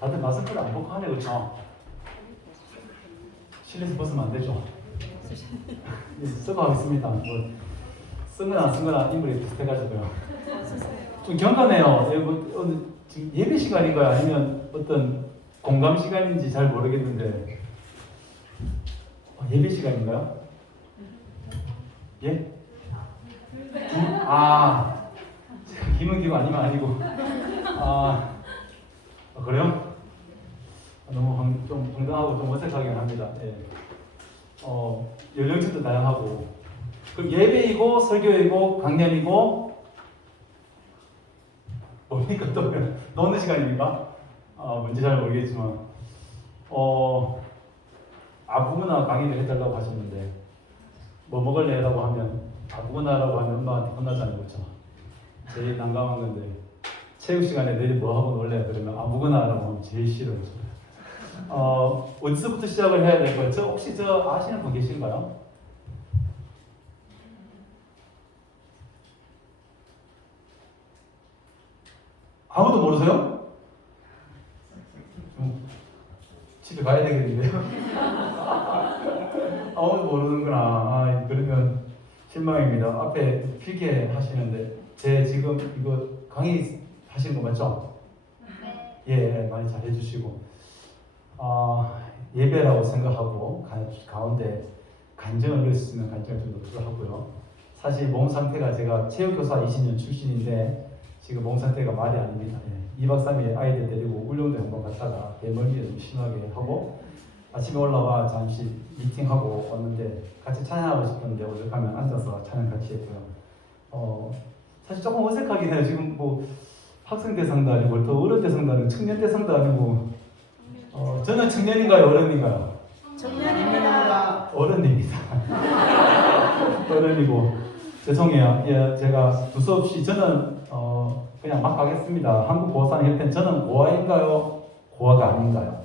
다들 마스크를 안 벗고 하네, 그렇죠? 실내에서 벗으면 안 되죠. 쓰고 하겠습니다. 뭐 쓴 거나 안 쓴 거나 인물이 비슷해가지고요. 좀 경건해요. 지금 예배 시간인가요? 아니면 어떤 공감 시간인지 잘 모르겠는데 예배 시간인가요? 예? 아, 김은 아니면 아니고 그래요? 너무 좀 황당하고 좀 어색하긴 합니다. 예. 연령층도 다양하고 그럼 예배이고 설교이고 강연이고 뭡니까 또 노는 시간입니까? 뭔지 잘 모르겠지만 아무거나 강의를 해달라고 하셨는데 뭐 먹을래라고 하면 아무거나라고 하면 엄마한테 혼나잖아요, 그렇죠? 제일 난감한 건데 체육 시간에 내일 뭐 하고 놀래 그러면 아무거나라고 하면 제일 싫어요. 어디서부터 시작을 해야 될까요? 혹시 아시는 분 계신가요? 아무도 모르세요? 집에 가야 되겠는데요? 아무도 모르는구나. 그러면 실망입니다. 앞에 필기 하시는데 제 지금 이거 강의 하시는 거 맞죠? 네. 예, 많이 잘 해주시고 예배라고 생각하고 가운데 간증을 넣었으면 간증을 좀 넣도록 하고요. 사실 몸 상태가 제가 체육교사 20년 출신인데 지금 몸 상태가 말이 아닙니다. 2박 3일 아이들 데리고 울릉도 한번 갔다가 대머리에 좀 심하게 하고 아침에 올라와 잠시 미팅하고 왔는데 같이 찬양하고 싶었는데 오죽하면 앉아서 찬양 같이 했고요. 사실 조금 어색하긴 해요. 지금 뭐 학생 대상도 아니고 또 어른 대상도 아니고 청년 대상도 아니고 저는 청년인가요? 어른인가요? 청년입니다. 어른입니다. 어른이고 죄송해요. 예, 제가 두서없이 저는 그냥 막 가겠습니다. 한국보호사협회는 저는 고아인가요? 고아가 아닌가요?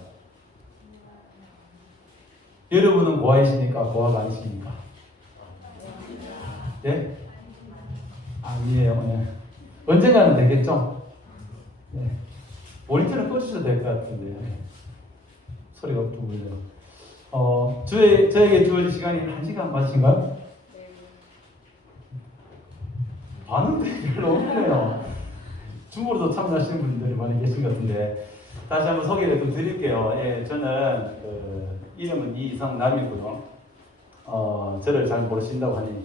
여러분은 고아이시니까 고아가 아니십니까? 예? 아니에요. 예. 언젠가는 되겠죠? 예. 모니터는 꺼주셔도 될 것 같은데 소리가 좀 울려요. 저에게 주어진 시간이 1시간 맞으신가요? 반응들이 별로 없네요. 줌으로도 참여하시는 분들이 많이 계신 것 같은데 다시 한번 소개를 좀 드릴게요. 예, 저는 이름은 이성남이고요. 저를 잘 모르신다고 하니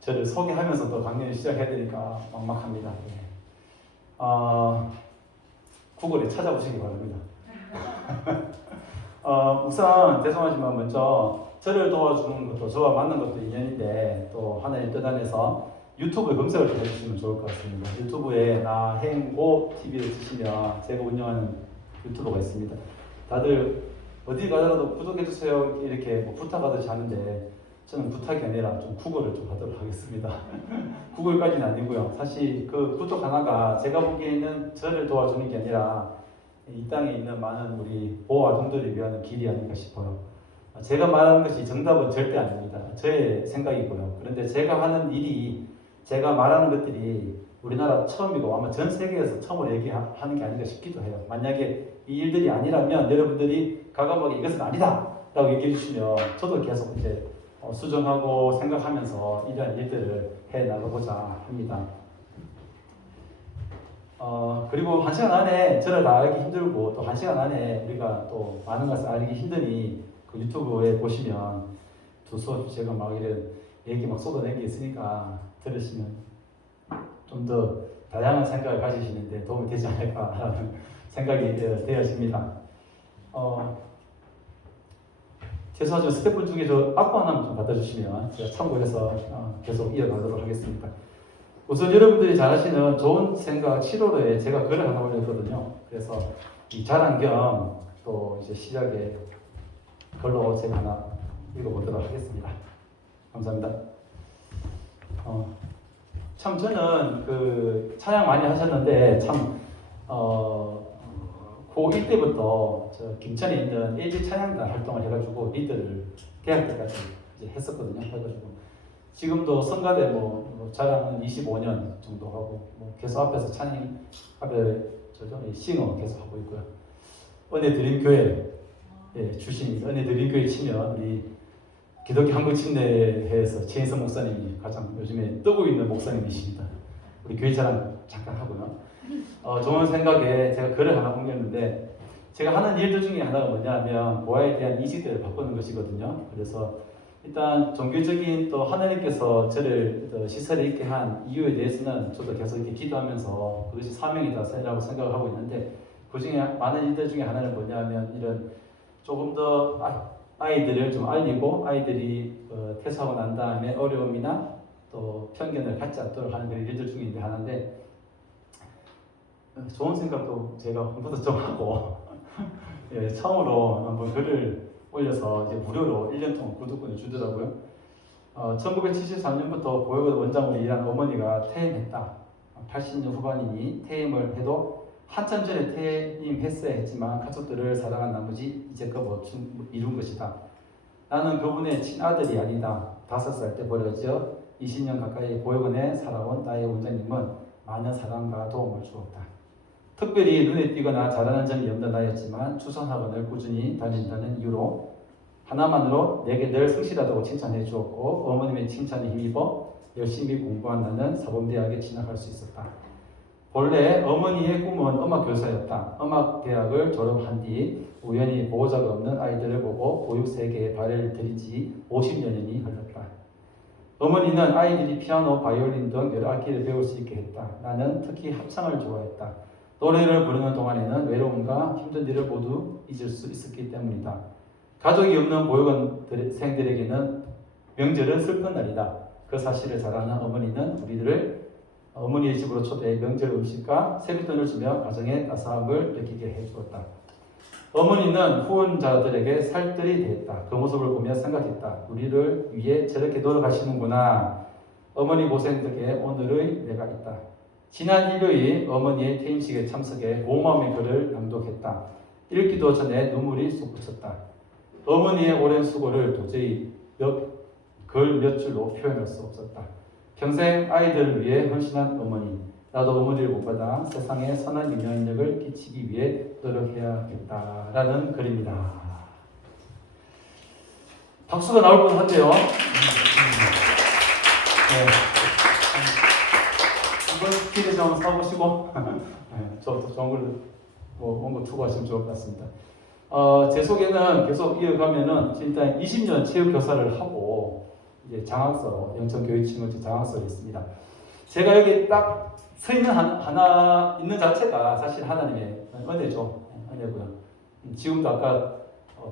저를 소개하면서 또 강연을 시작해야 되니까 막막합니다. 예. 구글에 찾아보시기 바랍니다. 우선 죄송하지만 먼저 저를 도와주는 것도 저와 만난 것도 인연인데 또 하나의 뜻 안에서 유튜브에 검색을 좀 해주시면 좋을 것 같습니다. 유튜브에 나행고 TV를 치시면 제가 운영하는 유튜브가 있습니다. 다들 어디 가더라도 구독해주세요 이렇게 뭐 부탁하듯이 하는데 저는 부탁이 아니라 좀 구글을 좀 하도록 하겠습니다. 구글까지는 아니고요. 사실 그 구독 하나가 제가 보기에는 저를 도와주는 게 아니라 이 땅에 있는 많은 우리 보호 아동들을 위한 길이 아닌가 싶어요. 제가 말하는 것이 정답은 절대 아닙니다. 저의 생각이고요. 그런데 제가 하는 일이 제가 말하는 것들이 우리나라 처음이고 아마 전 세계에서 처음으로 얘기하는 게 아닌가 싶기도 해요. 만약에 이 일들이 아니라면 여러분들이 과감하게 이것은 아니다 라고 얘기해 주시면 저도 계속 이제 수정하고 생각하면서 이러한 일들을 해 나가보자 합니다. 그리고 1시간 안에 저를 다 알기 힘들고 또 1시간 안에 우리가 또 많은 것을 알기 힘드니 그 유튜브에 보시면 두서 제가 막 이런 얘기 막 쏟아낸 게 있으니까 들으시면 좀 더 다양한 생각을 가지시는데 도움이 되지 않을까라는 생각이 되어집니다. 죄송하지만 스태프 중에 저 악보 하나 좀 갖다 주시면 제가 참고해서 계속 이어가도록 하겠습니다. 우선 여러분들이 잘 아시는 좋은 생각 7월호에 제가 글을 하나 올렸거든요. 그래서 이 자랑 겸 또 이제 시작에 글로 제가 하나 읽어보도록 하겠습니다. 감사합니다. 참 저는 그 찬양 많이 하셨는데 참 고1 때부터 저 김천에 있는 LG 찬양단 활동을 해가지고 리더를 대학 때까지 이제 했었거든요. 해가지고 지금도 성가대 뭐 자랑은 25년 정도 하고 뭐 계속 앞에서 찬양 앞에 싱어 계속 하고 있고요. 은혜 드림교회 출신입니다. 은혜 드림교회 치면 우리 기독교 한국침례회에서 최인성 목사님이 가장 요즘에 뜨고 있는 목사님이십니다. 우리 교회 자랑 잠깐 하고요. 좋은 생각에 제가 글을 하나 옮겼는데 제가 하는 일들 중에 하나가 뭐냐면 보아에 대한 인식들을 바꾸는 것이거든요. 그래서 일단 종교적인 또 하나님께서 저를 시설에 있게 한 이유에 대해서는 저도 계속 이렇게 기도하면서 그것이 사명이다라고 생각을 하고 있는데 그 중에 많은 일들 중에 하나는 뭐냐면 이런 조금 더 아이들을 좀 알리고 아이들이 퇴소하고 난 다음에 어려움이나 또 편견을 갖지 않도록 하는 그런 일들 중에 하나인데 좋은 생각도 제가 홍보도 좀 하고 처음으로 한번 글을 올려서 이제 무료로 1년 동안 구독권을 주더라고요. 1973년부터 보육원 원장으로 일한 어머니가 퇴임했다. 80년 후반이니 퇴임을 해도 한참 전에 퇴임했어야 했지만 가족들을 사랑한 나머지 이제껏 이룬 것이다. 나는 그분의 친아들이 아니다. 5살 때 버려져 20년 가까이 보육원에 살아온 나의 원장님은 많은 사랑과 도움을 주었다. 특별히 눈에 띄거나 잘하는 점이 없는 나였지만 추선학원을 꾸준히 다닌다는 이유로 하나만으로 내게 늘 성실하다고 칭찬해 주었고 어머님의 칭찬에 힘입어 열심히 공부한 나는 사범대학에 진학할 수 있었다. 본래 어머니의 꿈은 음악교사였다. 음악대학을 졸업한 뒤 우연히 보호자가 없는 아이들을 보고 보육세계에 발을 들인 지 50여년이 흘렀다. 어머니는 아이들이 피아노, 바이올린 등 여러 악기를 배울 수 있게 했다. 나는 특히 합창을 좋아했다. 노래를 부르는 동안에는 외로움과 힘든 일을 모두 잊을 수 있었기 때문이다. 가족이 없는 보육원생들에게는 명절은 슬픈 날이다. 그 사실을 잘 아는 어머니는 우리들을 어머니의 집으로 초대해 명절 음식과 세뱃돈을 주며 가정의 따스함을 느끼게 해주었다. 어머니는 후원자들에게 살뜰히 대했다. 그 모습을 보며 생각했다. 우리를 위해 저렇게 노력하시는구나. 어머니 고생 덕에 오늘의 내가 있다. 지난 일요일 어머니의 퇴임식에 참석해 고마움의 글을 낭독했다. 읽기도 전에 눈물이 솟구쳤다. 어머니의 오랜 수고를 도저히 글 몇 줄로 표현할 수 없었다. 평생 아이들을 위해 헌신한 어머니. 나도 어머니를 본받아 세상에 선한 영향력을 끼치기 위해 노력해야겠다라는 글입니다. 박수가 나올 뻔한데요. 한번 기대 좀 사보시고 저도 좋은 걸 원고 투고하시면 좋을 것 같습니다. 제 소개는 계속 이어가면은 일단 20년 체육교사를 하고 이제 장학서, 영천교육침을 장학서를 했습니다. 제가 여기 딱 서 있는 하나 있는 자체가 사실 하나님의 은혜죠. 은혜고요. 지금도 아까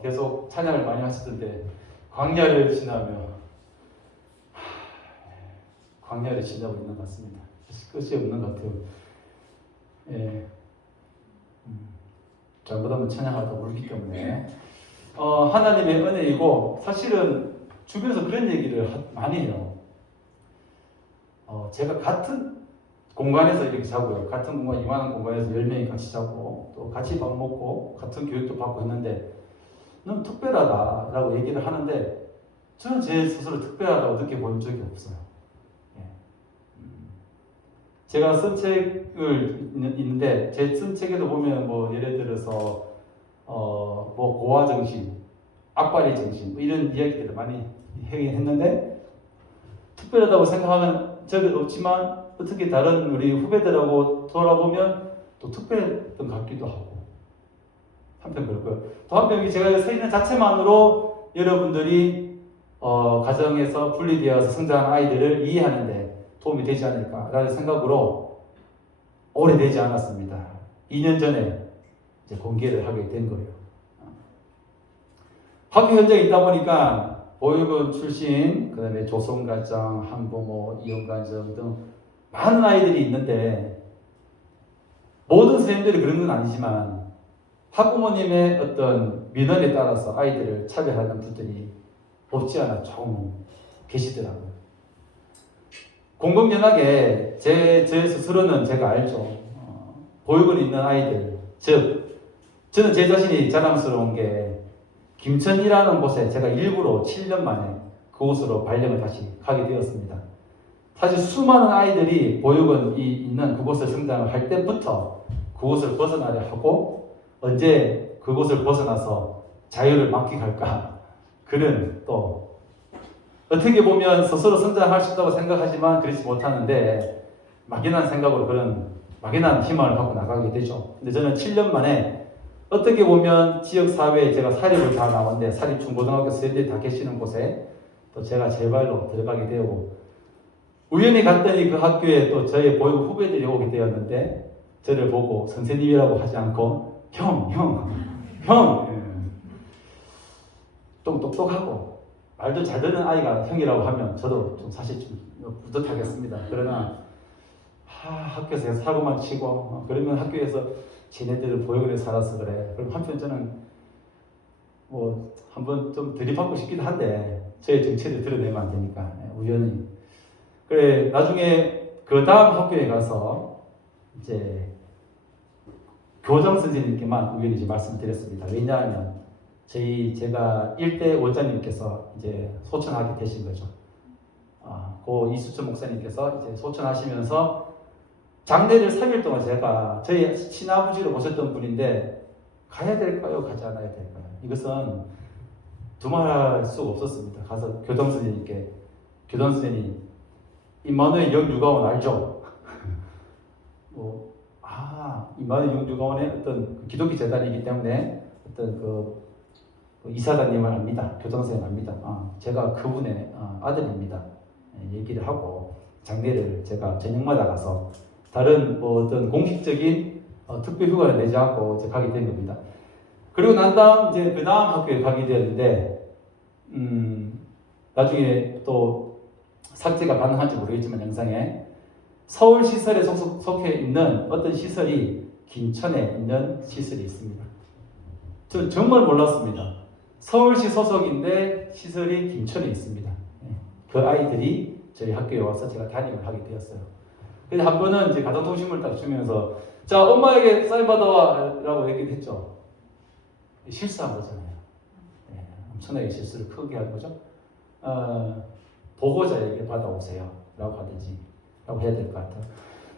계속 찬양을 많이 하시던데 광야를 지나며 광야를 지나고 있는 것 같습니다. 끝이 없는 것 같아요. 예. 잘못하면 찬양하다 울기 때문에 하나님의 은혜이고 사실은 주변에서 그런 얘기를 많이 해요. 제가 같은 공간에서 이렇게 자고요. 같은 공간, 이만한 공간에서 10명이 같이 자고 또 같이 밥 먹고 같은 교육도 받고 했는데 너무 특별하다라고 얘기를 하는데 저는 제 스스로 특별하다고 느껴본 적이 없어요. 제가 쓴 책을 있는데 제 쓴 책에도 보면 뭐 예를 들어서 뭐 고아 정신, 악바리 정신 뭐 이런 이야기들을 많이 했는데 특별하다고 생각하는 적은 없지만 어떻게 다른 우리 후배들하고 돌아보면 또 특별했던 것 같기도 하고 한편 그렇고요. 또 한편 제가 서 있는 자체만으로 여러분들이 가정에서 분리되어서 성장한 아이들을 이해하는데 도움이 되지 않을까라는 생각으로 오래되지 않았습니다. 2년 전에 이제 공개를 하게 된 거예요. 학교 현장에 있다 보니까 보육원 출신, 그 다음에 조성가정, 한부모, 이혼가정 등 많은 아이들이 있는데 모든 선생님들이 그런 건 아니지만 학부모님의 어떤 민원에 따라서 아이들을 차별하는 분들이 없지 않아 조금 계시더라고요. 공공연하게 제 스스로는 제가 알죠. 보육원에 있는 아이들, 즉 저는 제 자신이 자랑스러운 게 김천이라는 곳에 제가 일부러 7년 만에 그곳으로 발령을 다시 가게 되었습니다. 사실 수많은 아이들이 보육원이 있는 그곳을 성장을 할 때부터 그곳을 벗어나려 하고 언제 그곳을 벗어나서 자유를 만끽할까? 그는 또 어떻게 보면 스스로 성장할 수 있다고 생각하지만 그렇지 못하는데 막연한 생각으로 그런 막연한 희망을 갖고 나가게 되죠. 근데 저는 7년 만에 어떻게 보면 지역사회에 제가 사립을 다 나왔는데 사립 중고등학교 선생님들이 다 계시는 곳에 또 제가 제 발로 들어가게 되고 우연히 갔더니 그 학교에 또 저의 보육 후배들이 오게 되었는데 저를 보고 선생님이라고 하지 않고 형 좀 똑똑하고 말도 잘 듣는 아이가 형이라고 하면 저도 좀 사실 좀 뿌듯하겠습니다. 그러나 학교에서 사고만 치고 그러면 학교에서 쟤네들은 보육원에 살아서 그래. 그럼 한편 저는 뭐 한번 좀 들이받고 싶기도 한데 저의 정체를 드러내면 안 되니까 우연히 그래 나중에 그 다음 학교에 가서 이제 교장 선생님께만 우연히 이제 말씀드렸습니다. 왜냐하면 제가 1대 원장님께서 이제 소천하게 되신 거죠. 고 이수천 목사님께서 이제 소천하시면서 장례를 3일 동안 제가 저희 친아버지로 모셨던 분인데 가야 될까요? 가지 않아야 될까요? 이것은 두말할 수가 없었습니다. 가서 교장 선생님께 교장 선생님 임마누엘 영유가원 알죠? 임마누엘 영유가원의 어떤 기독교 재단이기 때문에 어떤 그 이사장님을 압니다. 교장 선생님 압니다. 제가 그분의 아들입니다. 얘기를 하고 장례를 제가 저녁마다 가서 다른 뭐 어떤 공식적인 특별 휴가를 내지 않고 이제 가게 된 겁니다. 그리고 난 다음 이제 그 다음 학교에 가게 되었는데 나중에 또 삭제가 가능한지 모르겠지만 영상에 서울 시설에 속해 있는 어떤 시설이 김천에 있는 시설이 있습니다. 저는 정말 몰랐습니다. 서울시 소속인데 시설이 김천에 있습니다. 그 아이들이 저희 학교에 와서 제가 담임을 하게 되었어요. 그래서 한 번은 이제 가정통신물 딱 주면서 자 엄마에게 사인 받아와라고 얘기를 했죠. 실수한 거잖아요. 엄청나게 실수를 크게 한 거죠. 보고자에게 받아오세요 라고 하든지 라고 해야 될 것 같아요.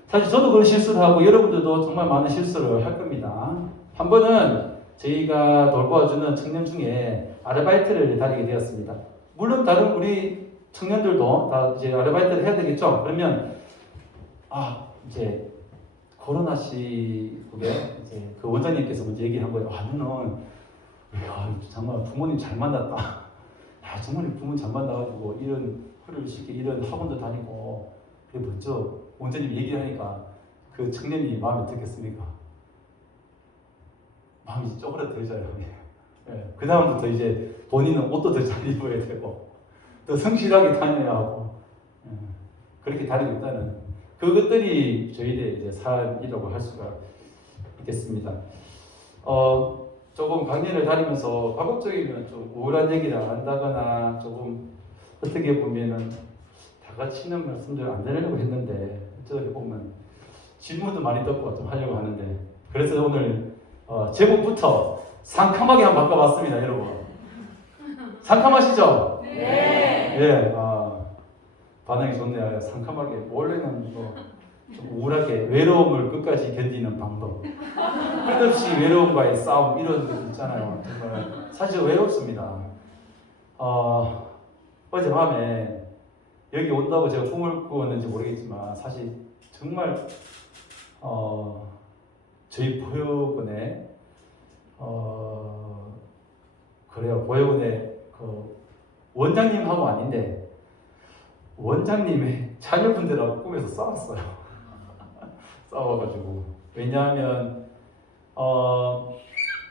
사실 저도 그런 실수를 하고 여러분들도 정말 많은 실수를 할 겁니다. 한 번은 저희가 돌보아주는 청년 중에 아르바이트를 다니게 되었습니다. 물론 다른 우리 청년들도 다 이제 아르바이트를 해야 되겠죠. 그러면 이제 코로나 시국에 이제 그 원장님께서 먼저 얘기를 한 거예요. 너는 정말 부모님 잘 만났다. 정말 부모님 잘 만나가지고 이런 허리를 쉽게 이런 학원도 다니고 그래 먼저 원장님이 얘기하니까 그 청년이 마음에 들겠습니까? 마음이 쪼그라들잖아요. 그 다음부터 이제 본인은 옷도 더 잘 입어야 되고 더 성실하게 다녀야 하고 그렇게 다니고 있다는 그것들이 저희들의 이제 삶이라고 할 수가 있겠습니다. 조금 강연을 다니면서 과거적이면 좀 우울한 얘기를 한다거나 조금 어떻게 보면은 다 같이 있는 말씀들 안 드리려고 했는데 어쩌다 보면 질문도 많이 듣고 좀 하려고 하는데 그래서 오늘 제목부터 상큼하게 한번 바꿔봤습니다, 여러분. 상큼하시죠? 네. 예, 반응이 좋네요. 상큼하게. 원래는 좀 우울하게 외로움을 끝까지 견디는 방법. 끝없이 외로움과의 싸움 이런 것 있잖아요. 정말 사실 외롭습니다. 어젯밤에 여기 온다고 제가 꿈을 꾸었는지 모르겠지만 사실 정말 저희 보육원에 그래요. 보육원에 그 원장님하고 아닌데 원장님의 자녀분들하고 꿈에서 싸웠어요. 싸워가지고 왜냐하면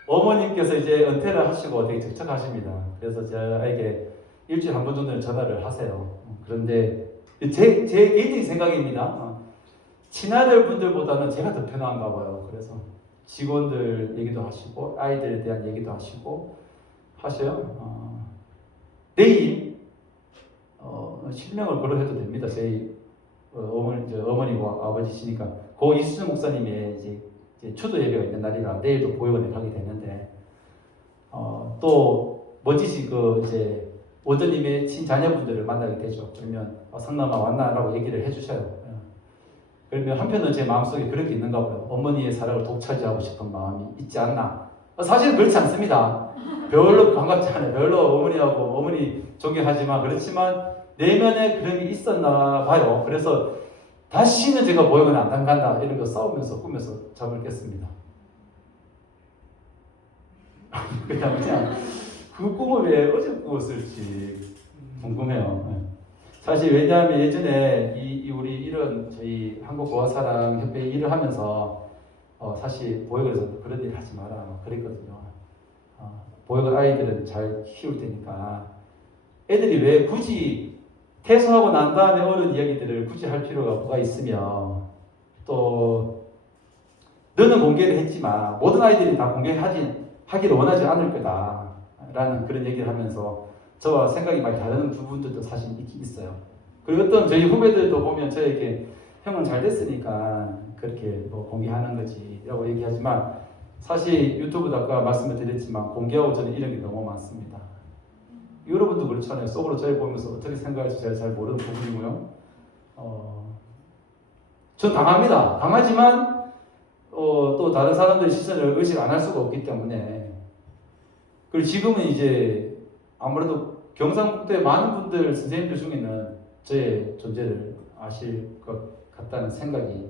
어머님께서 이제 은퇴를 하시고 되게 적적하십니다. 그래서 저에게 일주일에 한 번 정도는 전화를 하세요. 그런데 제 개인적인 생각입니다. 친아들 분들보다는 제가 더 편한가 봐요. 그래서 직원들 얘기도 하시고 아이들에 대한 얘기도 하시고 하셔요. 내일 실명을 거론해도 됩니다. 저희 어머니와 아버지시니까 고 이수정 목사님의 이제 추도 예배가 있는 날이라 내일도 보육원에 가게 되는데 또 멋지신 이제 원장님의 친자녀분들을 만나게 되죠. 그러면 성남아 왔나라고 얘기를 해주셔요. 그러면 한편은 제 마음속에 그렇게 있는가 봐요. 어머니의 사랑을 독차지하고 싶은 마음이 있지 않나 사실은 그렇지 않습니다. 별로 반갑지 않아요. 별로 어머니 존경하지만 그렇지만 내면에 그런 게 있었나 봐요. 그래서 다시는 제가 보육원 안 간다 이런 거 싸우면서 꾸면서 잠을 깼습니다. 그냥 그 꿈을 왜 어제 꾸었을지 궁금해요. 네. 사실 왜냐하면 예전에 우리 이런 저희 한국고아사랑협회 일을 하면서 사실 보육원에서 그런 일 하지 마라 그랬거든요. 보육원 아이들은 잘 키울 테니까 애들이 왜 굳이 퇴소하고 난 다음에 어른 이야기들을 굳이 할 필요가 뭐가 있으며 또 너는 공개를 했지만 모든 아이들이 다 하기를 원하지 않을 거다라는 그런 얘기를 하면서 저와 생각이 많이 다른 부분들도 사실 있긴 있어요. 그리고 어떤 저희 후배들도 보면 저에게 형은 잘 됐으니까 그렇게 뭐 공개하는 거지 라고 얘기하지만 사실 유튜브도 아까 말씀을 드렸지만 공개하고 저는 이런 게 너무 많습니다. 여러분도 그렇잖아요. 속으로 저를 보면서 어떻게 생각할지 제가 잘 모르는 부분이고요. 전 당합니다. 당하지만 또 다른 사람들의 시선을 의식 안 할 수가 없기 때문에 그리고 지금은 이제 아무래도 경상북도의 많은 분들 선생님들 중에는 저의 존재를 아실 것 같다는 생각이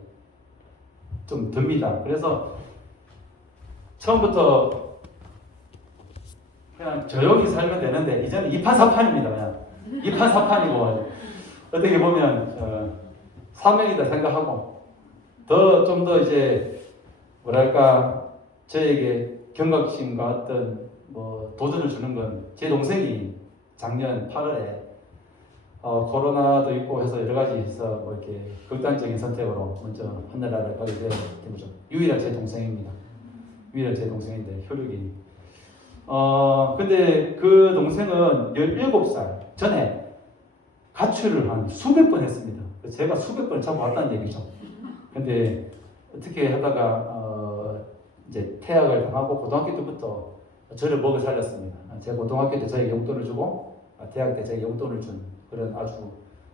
좀 듭니다. 그래서 처음부터 그냥 조용히 살면 되는데 이제는 이판사판입니다. 그냥 이판사판이고 어떻게 보면 사명이다 생각하고 좀 더 이제 뭐랄까 저에게 경각심과 어떤 뭐 도전을 주는 건 제 동생이 작년 8월에 코로나도 있고 해서 여러 가지 있어 뭐 이렇게 극단적인 선택으로 먼저 하늘나라를 가게 된 거죠. 유일한 제 동생입니다. 유일한 제 동생인데 혈육이. 근데 그 동생은 17살 전에 가출을 한 수백 번 했습니다. 제가 수백 번을 잡아왔다는 얘기죠. 근데 어떻게 하다가 이제 퇴학을 당하고 고등학교 때부터 저를 먹여 살렸습니다. 제가 고등학교 때 저에게 용돈을 주고 대학 때 제가 용돈을 준 그런 아주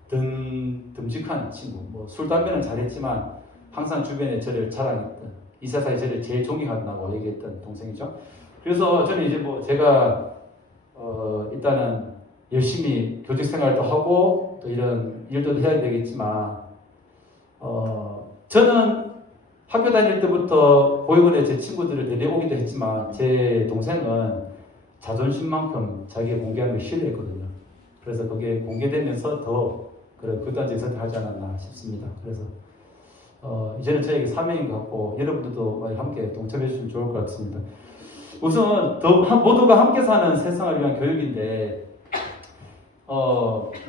듬직한 친구. 뭐 술 담배는 잘했지만 항상 주변에 저를 자랑했던 이 세상에 저를 제일 존경한다고 얘기했던 동생이죠. 그래서 저는 이제 뭐 제가 일단은 열심히 교직 생활도 하고 또 이런 일도 해야 되겠지만 저는 학교 다닐 때부터 보육원에 제 친구들을 데려오기도 했지만 제 동생은 자존심만큼 자기가 공개하는 걸 싫어했거든요. 그래서 그게 공개되면서 더 그런 극단적인 선택을 하지 않았나 싶습니다. 그래서 이제는 저에게 사명인 것 같고 여러분들도 함께 동참해 주시면 좋을 것 같습니다. 우선 모두가 함께 사는 세상을 위한 교육인데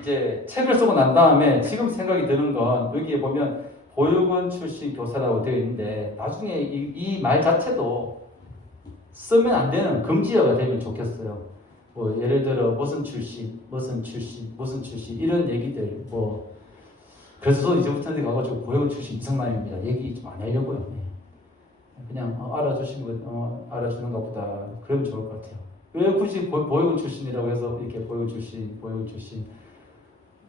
이제 책을 쓰고 난 다음에 지금 생각이 드는 건 여기에 보면 보육원 출신 교사라고 되어 있는데 나중에 이 말 자체도 쓰면 안 되는 금지어가 되면 좋겠어요. 뭐 예를 들어 무슨 출신 이런 얘기들 뭐 그래서 저 이제부터 가가지고 보육원 출신 이성남입니다 얘기 좀 안 하려고요. 그냥 알아주시면 알아주는가 보다 그러면 좋을 것 같아요. 왜 굳이 보육원 출신이라고 해서 이렇게 보육원 출신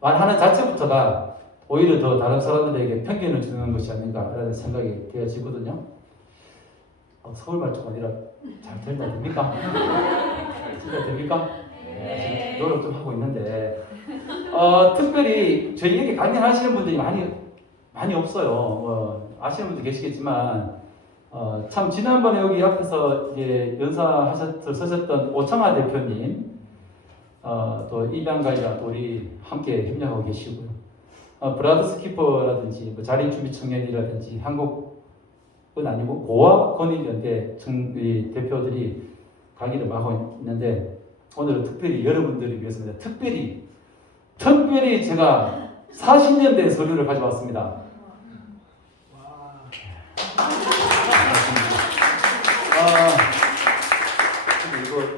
말하는 자체부터가 오히려 더 다른 사람들에게 편견을 주는 것이 아닌가라는 생각이 되어지거든요. 서울 말투가 아니라 잘 됩니까? 진짜 됩니까? 네. 노력 좀 하고 있는데 특별히 저희에게 강연하시는 분들이 많이 없어요. 아시는 분도 계시겠지만 참 지난번에 여기 앞에서 이제 쓰셨던 오창하 대표님 또 입양가이라 우리 함께 협력하고 계시고요. 브라더스키퍼라든지 뭐 자린준비 청년이라든지 한국은 아니고 고아 권익연대 대표들이 강의를 하고 있는데 오늘은 특별히 여러분들을 위해서 특별히 제가 40년 된 서류를 가져왔습니다.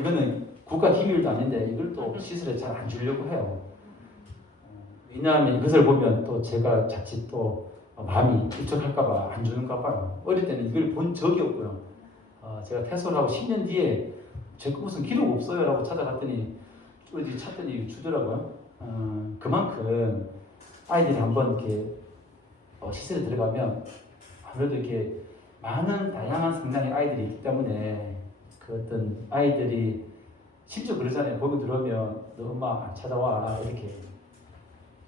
이거는 국가 기밀도 아닌데 이걸 또 시설에 잘 안 주려고 해요. 왜냐하면 이것을 보면 또 제가 자칫 또 마음이 입적할까봐 안 주는가봐요. 어릴 때는 이걸 본 적이 없고요. 제가 퇴소를 하고 10년 뒤에 제 거 무슨 기록 없어요 라고 찾아갔더니 어디 찾더니 주더라고요. 그만큼 아이들이 한번 이렇게 시설에 들어가면 아무래도 이렇게 많은 다양한 성향의 아이들이 있기 때문에 그 어떤 아이들이 실제로 그러잖아요. 보고 들어오면 너 엄마 찾아와 이렇게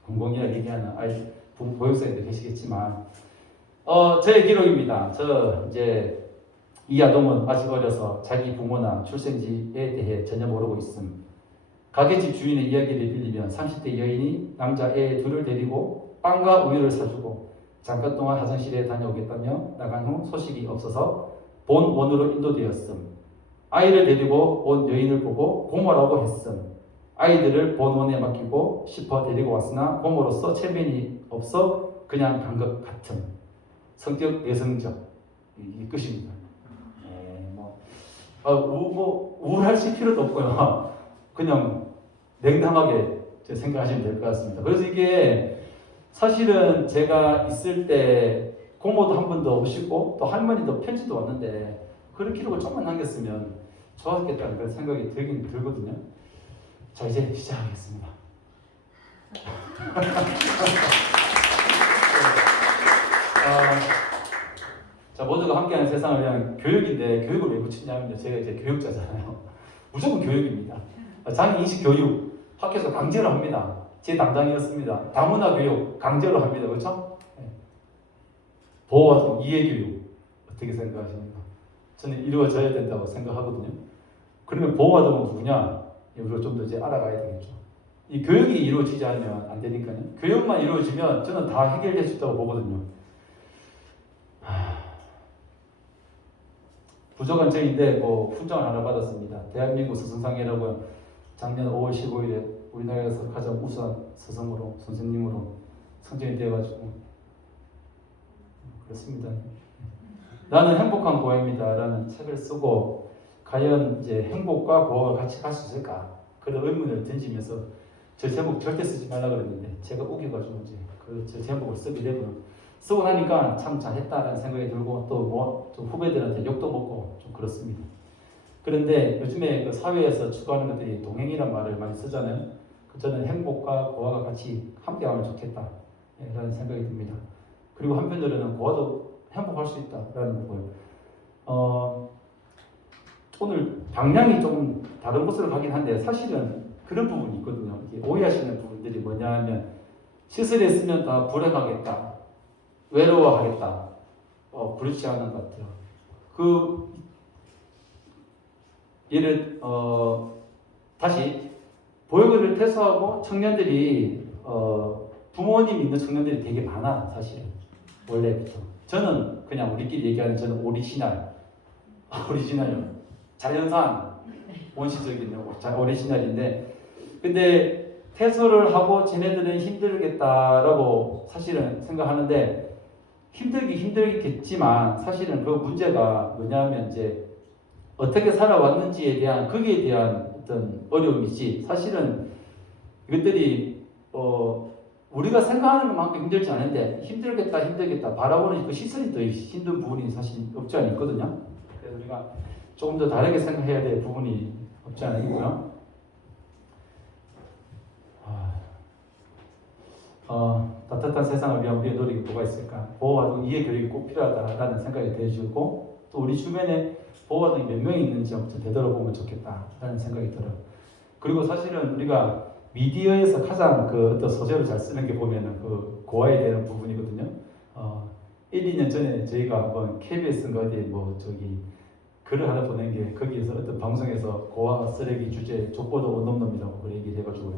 공공이라 얘기하는 아이 보육사님도 계시겠지만 저의 기록입니다. 저 이제 이 아동은 아직 어려서 자기 부모나 출생지에 대해 전혀 모르고 있음. 가게집 주인의 이야기를 빌리면 30대 여인이 남자애 둘을 데리고 빵과 우유를 사주고 잠깐 동안 화장실에 다녀오겠다며 나간 후 소식이 없어서 본 원으로 인도되었음. 아이를 데리고 온 여인을 보고 고모라고 했음. 아이들을 본 원에 맡기고 싶어 데리고 왔으나 고모로서 체면이 없어 그냥 간 것 같음. 성격 내성적. 이게 끝입니다. 우울하실 필요도 없고요. 그냥 냉담하게 생각하시면 될 것 같습니다. 그래서 이게 사실은 제가 있을 때 고모도 한 번도 오시고 또 할머니도 편지도 왔는데 그런 기록을 조금만 남겼으면 좋았겠다는 그런 생각이 들긴 들거든요. 자, 이제 시작하겠습니다. 자, 모두가 함께하는 세상을 위한 교육인데 교육을 왜 붙이냐면 제가 이제 교육자잖아요. 무조건 교육입니다. 장애인식 교육 학교에서 강제로 합니다. 제 담당이었습니다. 다문화 교육 강제로 합니다. 그렇죠? 네. 보호와 이해 교육 어떻게 생각하십니까? 저는 이루어져야 된다고 생각하거든요. 그러면 보호하동은 누구냐? 우리가 좀 더 이제 알아가야 되겠죠. 이 교육이 이루어지지 않으면 안 되니까요. 교육만 이루어지면 저는 다 해결될 수 있다고 보거든요. 부족한 점인데 훈장을 하나 받았습니다. 대한민국 스승상이라고 작년 5월 15일에 우리나라에서 가장 우수한 스승으로 선생님으로 선정이 되어가지고 그렇습니다. 나는 행복한 고아입니다. 라는 책을 쓰고 과연 이제 행복과 고아가 같이 갈 수 있을까? 그런 의문을 던지면서 저 제목 절대 쓰지 말라 그랬는데 제가 우겨가지고 이제 저 제목을 쓰게 되고 쓰고 나니까 참 잘했다라는 생각이 들고 또 좀 후배들한테 욕도 먹고 좀 그렇습니다. 그런데 요즘에 그 사회에서 추구하는 것들이 동행이란 말을 많이 쓰잖아요. 저는 행복과 고아가 같이 함께하면 좋겠다 라는 생각이 듭니다. 그리고 한편으로는 고아도 행복할 수 있다라는 거고요. 오늘 방향이 좀 다른 곳으로 가긴 한데 사실은 그런 부분이 있거든요. 오해하시는 부분들이 뭐냐 하면 시설했으면 다 불행하겠다. 외로워하겠다. 그렇지 않은 것 같아요. 다시 보육을 퇴소하고 청년들이 부모님 있는 청년들이 되게 많아 사실은 원래부터. 저는 그냥 우리끼리 얘기하는 저는 오리지널 자연산 원시적인 오리지널인데 근데 퇴소를 하고 쟤네들은 힘들겠다라고 사실은 생각하는데 힘들겠지만 사실은 그 문제가 뭐냐면 이제 어떻게 살아왔는지에 대한 거기에 대한 어떤 어려움이지 사실은 이것들이 우리가 생각하는 것만큼 힘들지 않은데 힘들겠다 바라보는 그 시선이 더 힘든 부분이 사실 없지 않아 있거든요. 그래서 우리가 조금 더 다르게 생각해야 될 부분이 없지 않아 있고요. 따뜻한 세상을 위한 우리의 노력이 뭐가 있을까? 보호와동 이해 교육이 꼭 필요하다라는 생각이 들어주고 또 우리 주변에 보호와동이 몇 명이 있는지 좀 되돌아보면 좋겠다라는 생각이 들어요. 그리고 사실은 우리가 미디어에서 가장 그 어떤 소재를 잘 쓰는 게 보면은 그 고아에 대한 부분이거든요. 1, 2년 전에 저희가 한번 KBS인가 어디 글을 하나 보낸 게 거기에서 어떤 방송에서 고아 쓰레기 주제 족보도 원놈놈이라고 그 얘기를 해가지고요.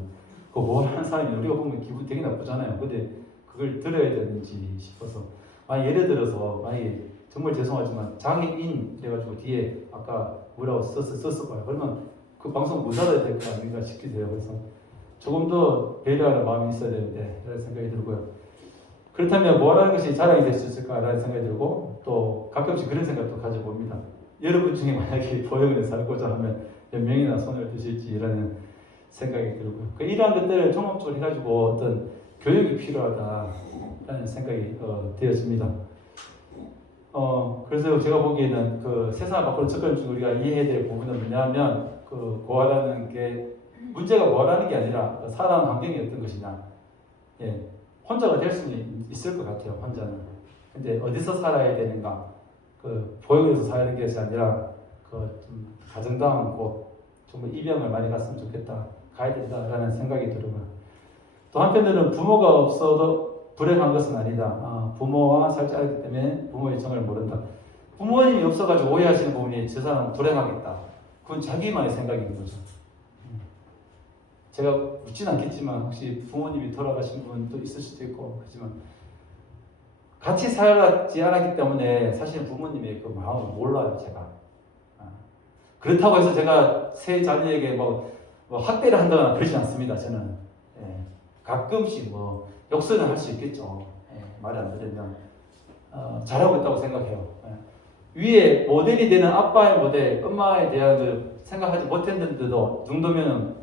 그 고아하는 사람이 우리가 보면 기분 되게 나쁘잖아요. 근데 그걸 들어야 되는지 싶어서 예를 들어서 정말 죄송하지만 장애인 그래가지고 뒤에 아까 뭐라고 썼어봐요. 그러면 그 방송 못 알아야 될 거 아닌가 싶기도 해요. 그래서 조금 더 배려하는 마음이 있어야 되는데 라는 생각이 들고요. 그렇다면 뭐라는 것이 자랑이 될 수 있을까라는 생각이 들고 또 가끔씩 그런 생각도 가져봅니다. 여러분 중에 만약에 보육원에 살고자 하면 몇 명이나 손을 드실지라는 생각이 들고요. 이러한 것들을 종합적으로 해가지고 어떤 교육이 필요하다라는 생각이 되었습니다. 그래서 제가 보기에는 그 세상 밖으로 접근 중 우리가 이해해야 될 부분은 뭐냐면 그 고아라는 게 문제가 뭐라는 게 아니라 살아가는 환경이 어떤 것이냐. 혼자가 될 수는 있을 것 같아요. 혼자는. 근데 어디서 살아야 되는가? 그 보육에서 살아야 되는 것이 아니라 그좀 가정당 곧좀 입양을 많이 갔으면 좋겠다, 가야 된다라는 생각이 들어요. 또 한편으로는 부모가 없어도 불행한 것은 아니다. 부모와 살지 않기 때문에 부모의 정을 모른다. 부모님이 없어가지고 오해하시는 부분이 저 사람은 불행하겠다. 그건 자기만의 생각인 거죠. 제가 묻진 않겠지만 혹시 부모님이 돌아가신 분도 있을 수도 있고 그렇지만 같이 살지 않았기 때문에 사실 부모님의 그 마음을 몰라요, 제가. 그렇다고 해서 제가 새 자녀에게 뭐 학대를 한다거나 그러지 않습니다, 저는. 예. 가끔씩 뭐 욕설은 할 수 있겠죠. 예. 말을 안 들으면. 잘하고 있다고 생각해요. 예. 위에 모델이 되는 아빠의 모델, 엄마에 대한 그 생각하지 못했는데도 정도면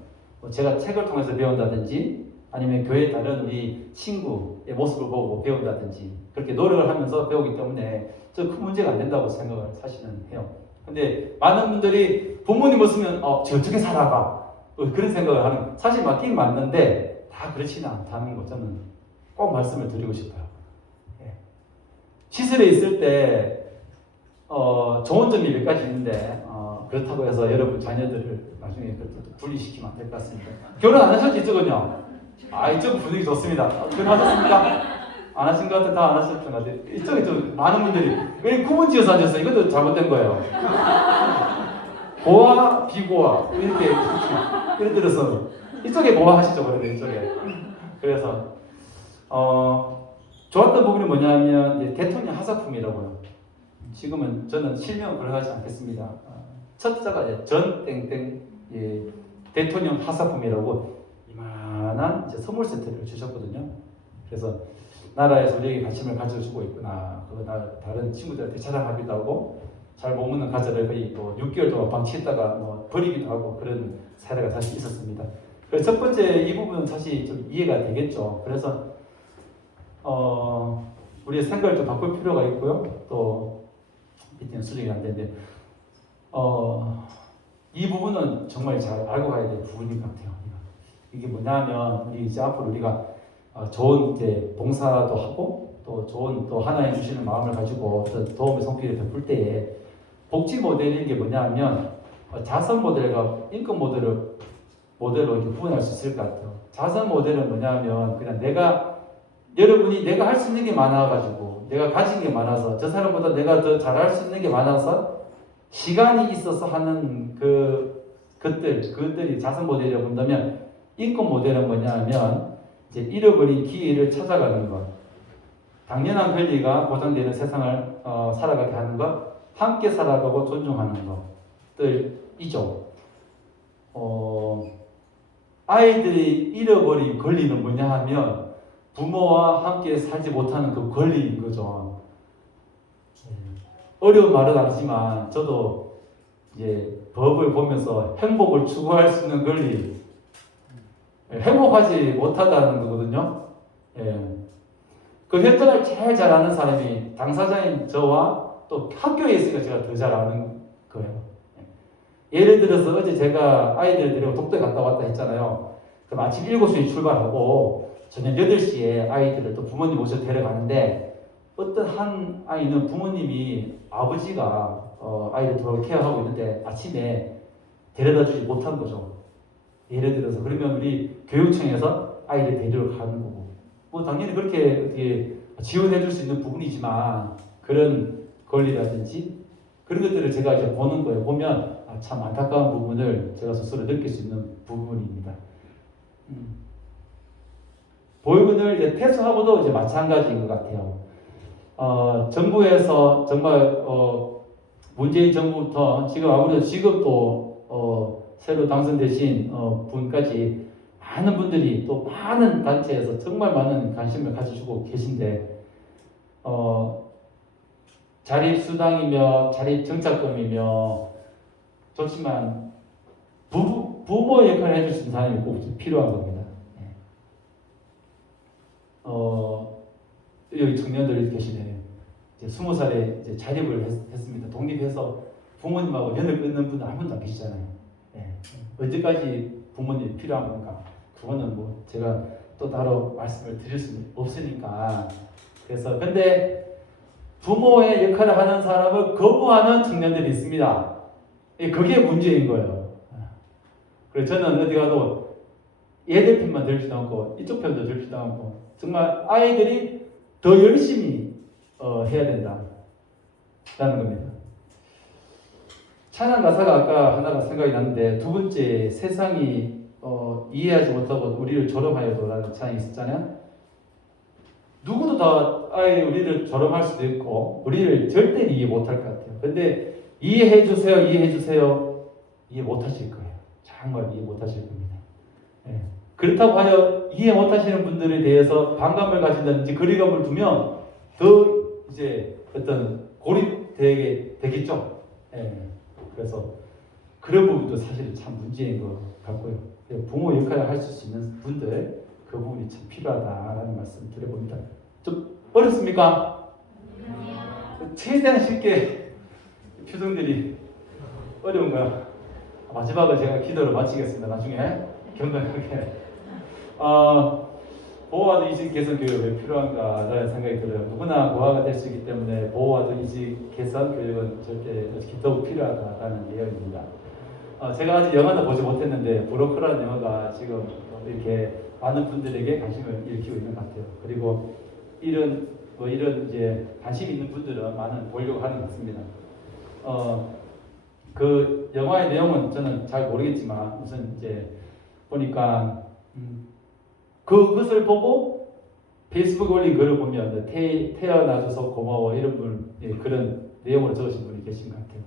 제가 책을 통해서 배운다든지 아니면 교회 다른 우리 친구의 모습을 보고 배운다든지 그렇게 노력을 하면서 배우기 때문에 저 큰 문제가 안 된다고 생각을 사실은 해요. 근데 많은 분들이 부모님 없으면 저 어떻게 살아가 그런 생각을 하는, 사실 맞긴 맞는데 다 그렇지는 않다는 거 저는 꼭 말씀을 드리고 싶어요. 예. 시설에 있을 때 좋은 점이 몇 가지 있는데 그렇다고 해서 여러분 자녀들을 나중에 분리시키면 안 될 것 같습니다. 결혼 안 하셨지 이쪽은요? 이쪽 분위기 좋습니다. 결혼하셨습니까? 안 하신 것 같아. 다 안 하셨던 것 같아요. 이쪽에 좀 많은 분들이 왜 구분 지어서 하셨어요? 이것도 잘못된 거예요. 고아, 비고아 이렇게 예를 들어서 이쪽에 고아 하시죠, 그래도 이쪽에. 그래서 좋았던 부분이 뭐냐면 이제 대통령 하사품이라고요. 지금은 저는 실명을 거론하지 않겠습니다. 첫 자가 이제 전 땡땡 대통령 하사품이라고 이만한 이제 선물 세트를 주셨거든요. 그래서 나라에서 우리에게 관심을 가져주고 있구나. 다른 친구들한테 자랑하기도 하고 잘 못 먹는 과자를 거의 6개월 동안 방치했다가 버리기도 하고 그런 사례가 사실 있었습니다. 그래서 첫 번째 이 부분은 사실 좀 이해가 되겠죠. 그래서 우리의 생각을 좀 바꿀 필요가 있고요. 또 이때는 수정이 안 되는데 이 부분은 정말 잘 알고 가야 될 부분인 것 같아요. 이게 뭐냐면 우리 이제 앞으로 우리가 좋은 이제 봉사도 하고 또 좋은 또 하나님 주시는 마음을 가지고 도움의 손길을 베풀 때에 복지 모델인 게 뭐냐면 자선 모델과 인권 모델로 이렇게 구분할 수 있을 것 같아요. 자선 모델은 뭐냐면 그냥 여러분이 내가 할 수 있는 게 많아가지고 내가 가진 게 많아서 저 사람보다 내가 더 잘할 수 있는 게 많아서 시간이 있어서 하는 그것들이 자선 모델이라고 본다면, 인권 모델은 뭐냐면 이제 잃어버린 기회를 찾아가는 것, 당연한 권리가 보장되는 세상을 살아가게 하는 것, 함께 살아가고 존중하는 것들이죠. 아이들이 잃어버린 권리는 뭐냐 하면 부모와 함께 살지 못하는 그 권리인 거죠. 어려운 말은 아니지만 저도 이제 법을 보면서 행복을 추구할 수 있는 권리, 행복하지 못하다는 거거든요. 그 현장을 제일 잘 아는 사람이 당사자인 저와 또 학교에 있으니까 제가 더 잘 아는 거예요. 예를 들어서 어제 제가 아이들 데리고 독도에 갔다 왔다 했잖아요. 그럼 아침 7시에 출발하고 저녁 8시에 아이들을 또 부모님 모셔 데려가는데 어떤 한 아이는 부모님이 아버지가 아이를 돌아 케어하고 있는데 아침에 데려다 주지 못한 거죠. 예를 들어서 그러면 우리 교육청에서 아이를 데리러 가는 거고 당연히 그렇게 어떻게 지원해 줄 수 있는 부분이지만 그런 권리라든지 그런 것들을 제가 이제 보는 거예요. 보면 참 안타까운 부분을 제가 스스로 느낄 수 있는 부분입니다. 보육원을 이제 퇴소하고도 이제 마찬가지인 것 같아요. 정부에서 정말 문재인 정부부터 지금 아무래도 지금도 새로 당선되신 분까지 많은 분들이 또 많은 단체에서 정말 많은 관심을 가지시고 계신데 자립수당이며 자립정착금이며 좋지만 부모 역할을 해줄 수 있는 사람이 꼭 필요한 겁니다. 여기 청년들이 계시네. 이제 20살에 이제 자립을 했습니다. 독립해서 부모님하고 연을 끊는 분은 한 분도 안 계시잖아요. 언제까지 부모님이 필요한 건가? 그거는 뭐 제가 또 따로 말씀을 드릴 수는 없으니까. 그래서 근데 부모의 역할을 하는 사람을 거부하는 청년들이 있습니다. 그게 문제인 거예요. 그래서 저는 어디 가도 얘들 편만 들지도 않고 이쪽 편도 들지도 않고 정말 아이들이 더 열심히 해야 된다라는 겁니다. 찬양 가사가 아까 하나가 생각이 났는데 두 번째 세상이 이해하지 못하고 우리를 조롱하여도라는 찬양이 있었잖아요. 누구도 다 우리를 조롱할 수도 있고 우리를 절대 이해 못할 것 같아요. 근데 이해해 주세요, 이해해 주세요. 이해 못하실 거예요. 정말 이해 못하실 겁니다. 예. 그렇다고 하여 이해 못하시는 분들에 대해서 반감을 가진다든지 거리감을 두면 더 이제 어떤 고립되게 되겠죠. 예. 그래서 그런 부분도 사실은 참 문제인 것 같고요. 부모 역할을 하실 수 있는 분들 그 부분이 참 필요하다라는 말씀 드려봅니다. 좀 어렵습니까? 최대한 쉽게 표정들이 어려운가요? 마지막으로 제가 기도를 마치겠습니다. 나중에 경건하게 보호와도 이직 개선 교육이 왜 필요한가라는 생각이 들어요. 누구나 고아가 될 수 있기 때문에 보호와도 이직 개선 교육은 절대 더욱 필요하다라는 내용입니다. 제가 아직 영화는 보지 못했는데 브로커라는 영화가 지금 이렇게 많은 분들에게 관심을 일으키고 있는 것 같아요. 그리고 이런 이제 관심 있는 분들은 많은 보려고 하는 것 같습니다. 그 영화의 내용은 저는 잘 모르겠지만 무슨 이제 보니까 그것을 보고 페이스북에 올린 글을 보면 태어나줘서 고마워 이런 분 그런 내용으로 적으신 분이 계신 것 같아요.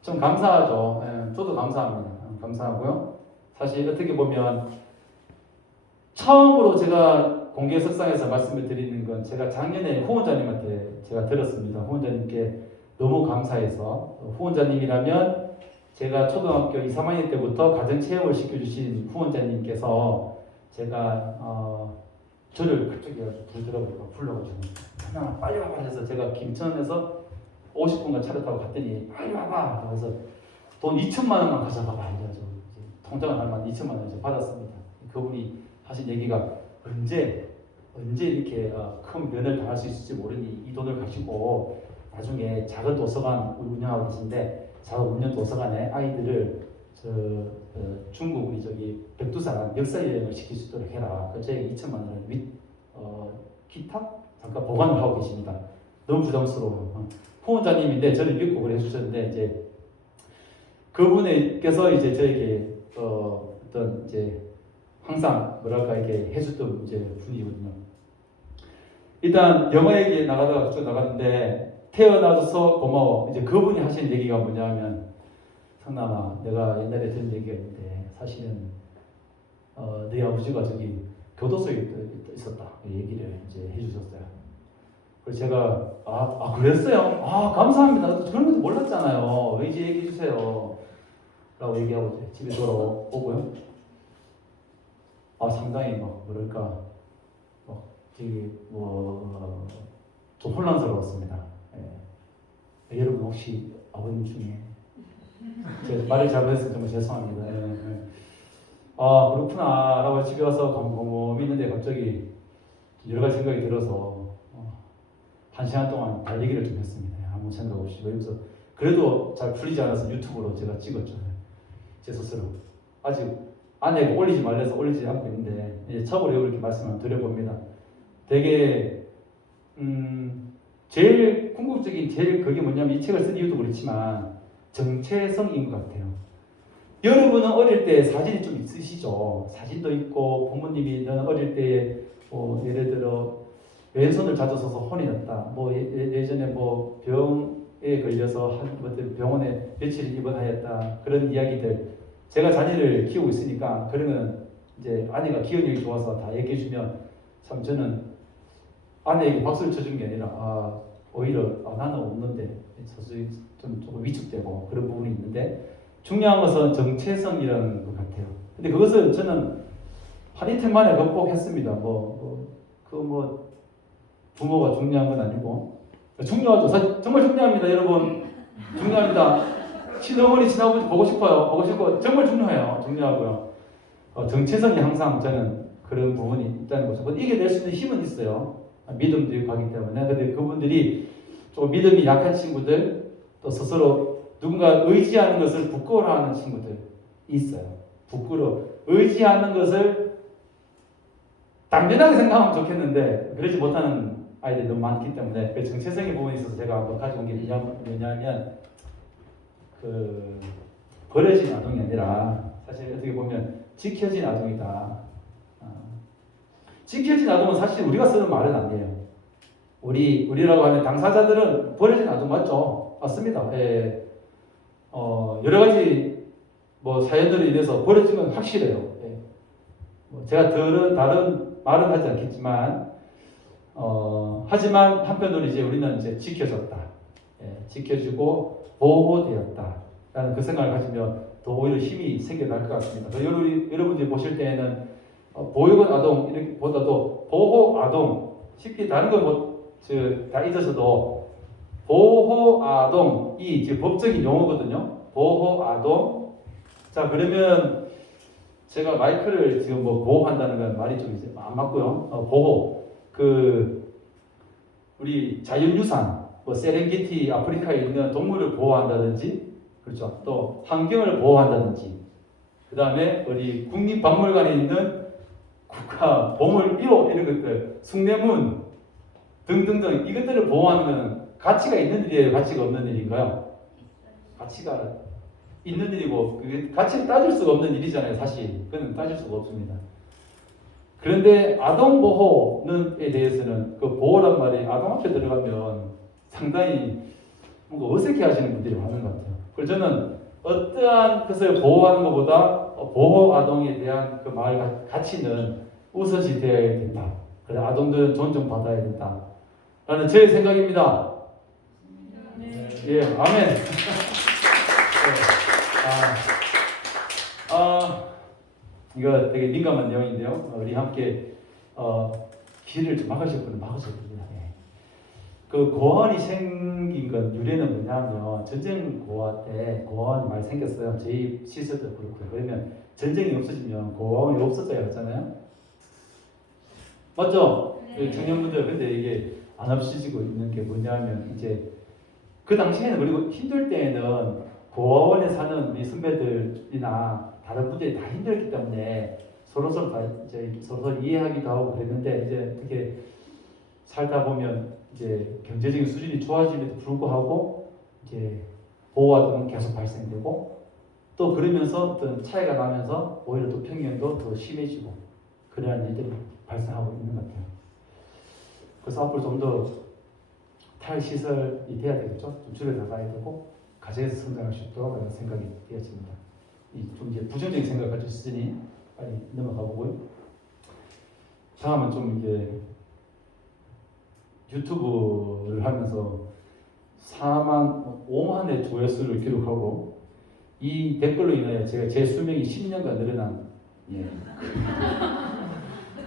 좀 감사하죠. 저도 감사합니다. 감사하고요. 사실 어떻게 보면 처음으로 제가 공개 석상에서 말씀을 드리는 건 제가 작년에 후원자님한테 제가 들었습니다. 후원자님께 너무 감사해서 후원자님이라면 제가 초등학교 2, 3학년 때부터 가정체험을 시켜주신 후원자님께서 제가 저를 갑자기 부르더라고요. 불러가지고 하나 빨리 와봐 해서 제가 김천에서 50분간 차를 타고 갔더니 빨리 와봐. 그래서 돈 2천만 원만 가져가봐. 이제 통장을 한 2천만 원 이제 받았습니다. 그분이 하신 얘기가 언제 이렇게 큰 면을 당할 수 있을지 모르니 이 돈을 가지고 나중에 작은 도서관 운영하고 계신데 작은 운영 도서관에 아이들을 중국 우리 저기 백두산 역사 여행을 시킬 수 있도록 해라. 그 저에게 2천만 원을 기타 잠깐 보관을 하고 계십니다. 너무 부담스러워요. 후원자님인데 저를 믿고 그래 주셨는데 이제 그분께서 이제 저에게 어떤 이제 항상 뭐랄까 이렇게 해줬던 이제 분이거든요. 일단 영어 얘기 나가다가 쭉 나갔는데 태어나줘서 고마워. 이제 그분이 하신 얘기가 뭐냐면 성남아, 내가 옛날에 들은 얘기가 있는데 사실은 네 아버지가 저기 교도소에 있었다. 그 얘기를 이제 해주셨어요. 그래서 제가 그랬어요? 감사합니다. 그런 것도 몰랐잖아요. 왜 이제 얘기해 주세요. 라고 얘기하고 집에 돌아오고요. 상당히 뭐랄까 되게 좀 혼란스러웠습니다. 여러분 혹시 아버님 중에 제 말을 잘못해서 정말 죄송합니다. 그렇구나 라고 집에 와서 곰곰 있는데 갑자기 여러 가지 생각이 들어서 한 시간 동안 달리기를 좀 했습니다. 아무 생각 없이. 그래서 그래도 잘 풀리지 않아서 유튜브로 제가 찍었죠. 제 스스로. 아직 아내가 올리지 말래서 올리지 않고 있는데 이제 처음으로 이렇게 말씀을 드려봅니다. 되게 제일 궁극적인 제일 그게 뭐냐면 이 책을 쓴 이유도 그렇지만 정체성인 것 같아요. 여러분은 어릴 때 사진이 좀 있으시죠? 사진도 있고 부모님이 너는 어릴 때 예를 들어 왼손을 자주 써서 혼이 났다. 예전에 병에 걸려서 병원에 며칠 입원하였다. 그런 이야기들. 제가 자녀를 키우고 있으니까 그러면 이제 아내가 기억력이 좋아서 다 얘기해주면 참 저는 아내에게 박수를 쳐준 게 아니라 오히려 나는 없는데 조금 위축되고 그런 부분이 있는데 중요한 것은 정체성이라는 것 같아요. 근데 그것을 저는 한 이틀 만에 극복했습니다. 부모가 중요한 건 아니고 중요하죠. 정말 중요합니다, 여러분. 중요합니다. 친어머니, 친아버지 보고 싶고 정말 중요하고요. 정체성이 항상 저는 그런 부분이 있다는 거죠. 이겨낼 수 있는 힘은 있어요. 믿음도 있고 하기 때문에. 근데 그분들이 좀 믿음이 약한 친구들 또 스스로 누군가 의지하는 것을 부끄러워하는 친구들 있어요. 의지하는 것을 당연하게 생각하면 좋겠는데 그러지 못하는 아이들이 너무 많기 때문에 그 정체성의 부분에 있어서 제가 한번 가져온 게 뭐냐면 그 버려진 아동이 아니라 사실 어떻게 보면 지켜진 아동이다. 지켜진 아동은 사실 우리가 쓰는 말은 아니에요. 우리라고 하는 당사자들은 버려진 아동 맞죠? 맞습니다. 예. 여러 가지 뭐 사연들로 인해서 버려진 건 확실해요. 예. 제가 다른 말은 하지 않겠지만, 하지만 한편으로 이제 우리는 이제 지켜졌다. 예. 지켜주고 보호되었다. 라는 그 생각을 가지면 더 오히려 힘이 생겨날 것 같습니다. 여러분들이 보실 때에는 보육원 아동 보다도 보호 아동 쉽게 다른 거다 잊어서도 보호 아동이 지금 법적인 용어거든요. 보호 아동. 자 그러면 제가 마이크를 지금 뭐 보호한다는 건 말이 좀 이제 안 맞고요. 보호 우리 자연유산 뭐 세렝게티 아프리카에 있는 동물을 보호한다든지 그렇죠. 또 환경을 보호한다든지 그 다음에 우리 국립박물관에 있는 국가 보물 1호 이런 것들 숭례문 등등등 이것들을 보호하는 것은 가치가 있는 일이에요? 가치가 없는 일인가요? 가치가 있는 일이고 그게 가치를 따질 수가 없는 일이잖아요. 사실 그건 따질 수가 없습니다. 그런데 아동 보호에 대해서는 그 보호란 말이 아동 앞에 들어가면 상당히 뭔가 어색해 하시는 분들이 많은 것 같아요. 그래서 저는 어떠한 것을 보호하는 것보다 보호 아동에 대한 그 말 가치는 우선시 되어야 된다. 그래서 아동들은 존중받아야 된다. 라는 제 생각입니다. 네. 예, 아멘. 이거 되게 민감한 내용인데요. 우리 함께 길을 좀 막으실 분은 막으셔야 됩니다. 예. 그 고아원이 생긴 건 유래는 뭐냐면 전쟁 고아 때 고아원이 많이 생겼어요. 저희 시설도 그렇고요. 그러면 전쟁이 없어지면 고아원이 없어져야 하잖아요. 맞죠? 네. 청년분들 근데 이게 안 없어지고 있는 게 뭐냐면 이제 그 당시에는 그리고 힘들 때에는 고아원에 사는 우리 선배들이나 다른 분들이 다 힘들기 때문에 서로서로 다 이제 서로 이해하기도 하고 그랬는데 이제 어떻게 살다 보면 이제 경제적인 수준이 좋아짐에도 불구하고 이제 보호아동은 계속 발생되고 또 그러면서 어떤 차이가 나면서 오히려 또 편견도 더 심해지고 그러한 일들이 발생하고 있는 것 같아요. 그래서 앞으로 좀 더 탈시설이 돼야 되겠죠. 좀 줄여나가야 되고 가정에서 성장할 수 있도록 하는 생각이 되었습니다. 좀 이제 부정적인 생각을 가지고 있으니 빨리 넘어가 보고요. 다음은 좀 이제 유튜브를 하면서 5만의 조회수를 기록하고 이 댓글로 인하여 제 수명이 10년간 늘어난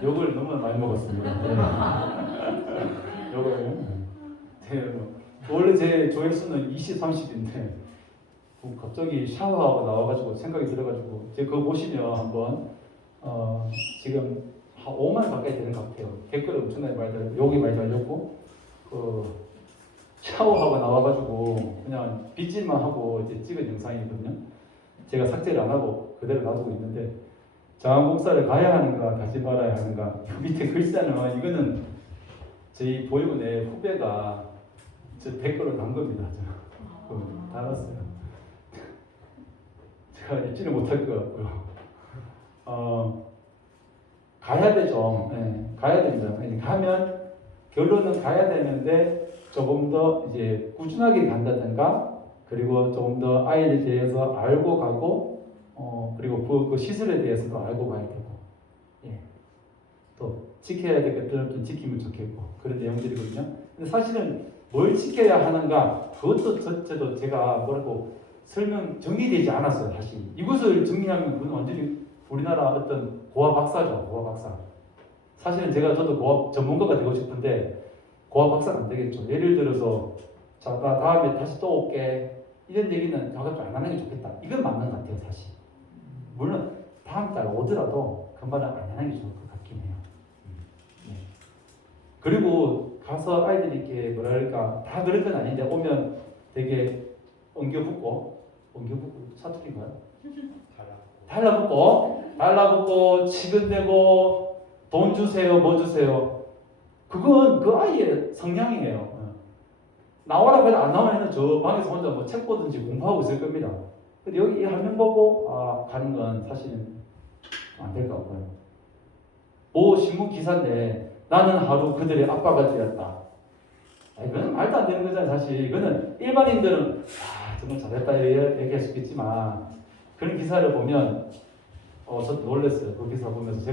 욕을 너무 많이 먹었습니다. 네. 욕을 원래 제 조회수는 20, 30인데 갑자기 샤워하고 나와가지고 생각이 들어가지고 제가 그거 보시면 한번 지금 한 5만 가까이 되는 것 같아요. 댓글 엄청나게 많이 달렸고 욕이 많이 달렸고 샤워하고 나와가지고 그냥 빗질만 하고 이제 찍은 영상이거든요. 제가 삭제를 안 하고 그대로 놔두고 있는데 자원봉사를 가야 하는가 가지 말아야 하는가 그 밑에 글자는 이거는 저희 보육원의 후배가 저 댓글을 단 겁니다. 달았어요. 제가 읽지를 못할 것 같고요. 가야 되죠. 네, 가야 됩니다. 가면 결론은 가야 되는데 조금 더 이제 꾸준하게 간다든가 그리고 조금 더 아이에 대해서 알고 가고 그리고 그 시설에 대해서도 알고 가야 되고 또 지켜야 될 것들은 좀 지키면 좋겠고 그런 내용들이거든요. 근데 사실은 뭘 지켜야 하는가 그것도 저도 제가 뭐라고 정리되지 않았어요. 사실 이것을 정리하면 그건 완전히 우리나라 어떤 고아 박사죠. 고아 박사. 사실은 저도 고아 전문가가 되고 싶은데 고아 박사는 안 되겠죠. 예를 들어서 자, 나 다음에 다시 또 올게 이런 얘기는 저가 좀 안 하는 게 좋겠다. 이건 맞는 것 같아요. 사실 물론 다음 달 오더라도 그 말은 안 하는 게 좋을 것 같긴 해요. 그리고 가서 아이들이 이렇게 뭐랄까 다 그런 건 아닌데 오면 되게 엉겨붙고 사투리인가요? 달라붙고 치근대고 돈 주세요 뭐 주세요. 그건 그 아이의 성향이에요. 나와라 해도 안 나오면 저 방에서 혼자 뭐 책 보든지 공부하고 있을 겁니다. 근데 여기 이 화면 보고 가는 건 사실은 안 될 것 같고요. 뭐 신문 기사인데 나는 하루 그들의 아빠가 되었다. 이거는 말도 안 되는 거잖아요. 사실 이거는 일반인들은 정말 잘했다 얘기할 수 있겠지만 그런 기사를 보면 저도 놀랐어요. 그 기사 보면서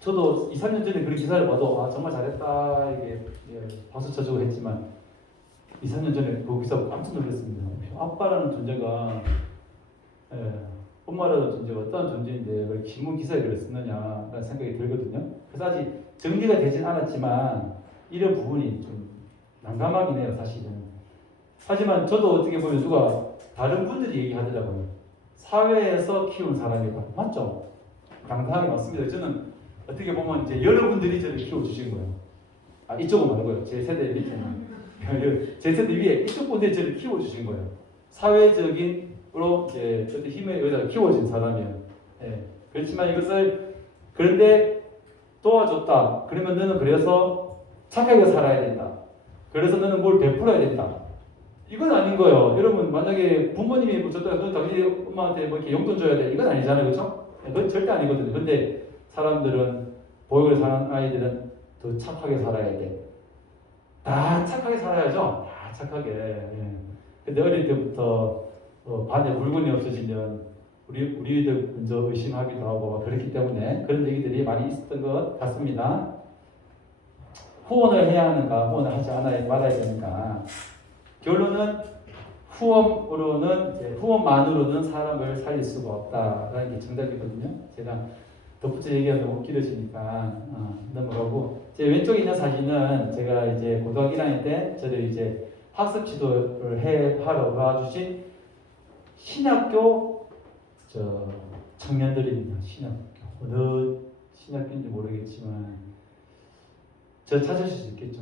저도 2, 3년 전에 그런 기사를 봐도 정말 잘했다 이게 박수 쳐주고 했지만 2, 3년 전에 그 기사 보고 깜짝 놀랐습니다. 아빠라는 존재가 엄마라는 존재가 어떤 존재인데 왜 신문 기사에 글을 쓰느냐라는 생각이 들거든요. 그래서 아직 정리가 되진 않았지만 이런 부분이 좀 난감하긴 해요, 사실은. 하지만 저도 어떻게 보면 누가 다른 분들이 얘기하더라고요. 사회에서 키운 사람이다. 맞죠? 당당하게 맞습니다. 저는 어떻게 보면 이제 여러분들이 저를 키워주신 거예요. 이쪽은 말고요. 제 세대 밑에는. 제 세대 위에 이쪽 분들이 저를 키워주신 거예요. 사회적인으로 이제 어떤 힘의 여자가 키워진 사람이에요. 그렇지만 이것을 그런데 도와줬다. 그러면 너는 그래서 착하게 살아야 된다. 그래서 너는 뭘 베풀어야 된다. 이건 아닌 거예요. 여러분 만약에 부모님이 뭐 줬다, 너 당신이 엄마한테 뭐 이렇게 용돈 줘야 돼. 이건 아니잖아요, 그렇죠? 그건 절대 아니거든요. 근데 사람들은 보육을 사는 아이들은 더 착하게 살아야 돼. 다 착하게 살아야죠. 다 착하게. 근데 어릴 때부터 반에 물건이 없어지면 우리들 먼저 의심하기도 하고 그렇기 때문에 그런 얘기들이 많이 있었던 것 같습니다. 후원을 해야 하는가, 후원을 하지 말아야 되는가. 결론은 후원만으로는 사람을 살릴 수가 없다라는 게 정답이거든요. 제가 덧붙여 얘기하면 너무 길어지니까 넘어가고, 제 왼쪽에 있는 사진은 제가 이제 고등학교 1학년 때 저를 이제 학습 지도를 하러 와주신 신학교 청년들입니다. 신학교 어느 신학교인지 모르겠지만 저 찾으실 수 있겠죠.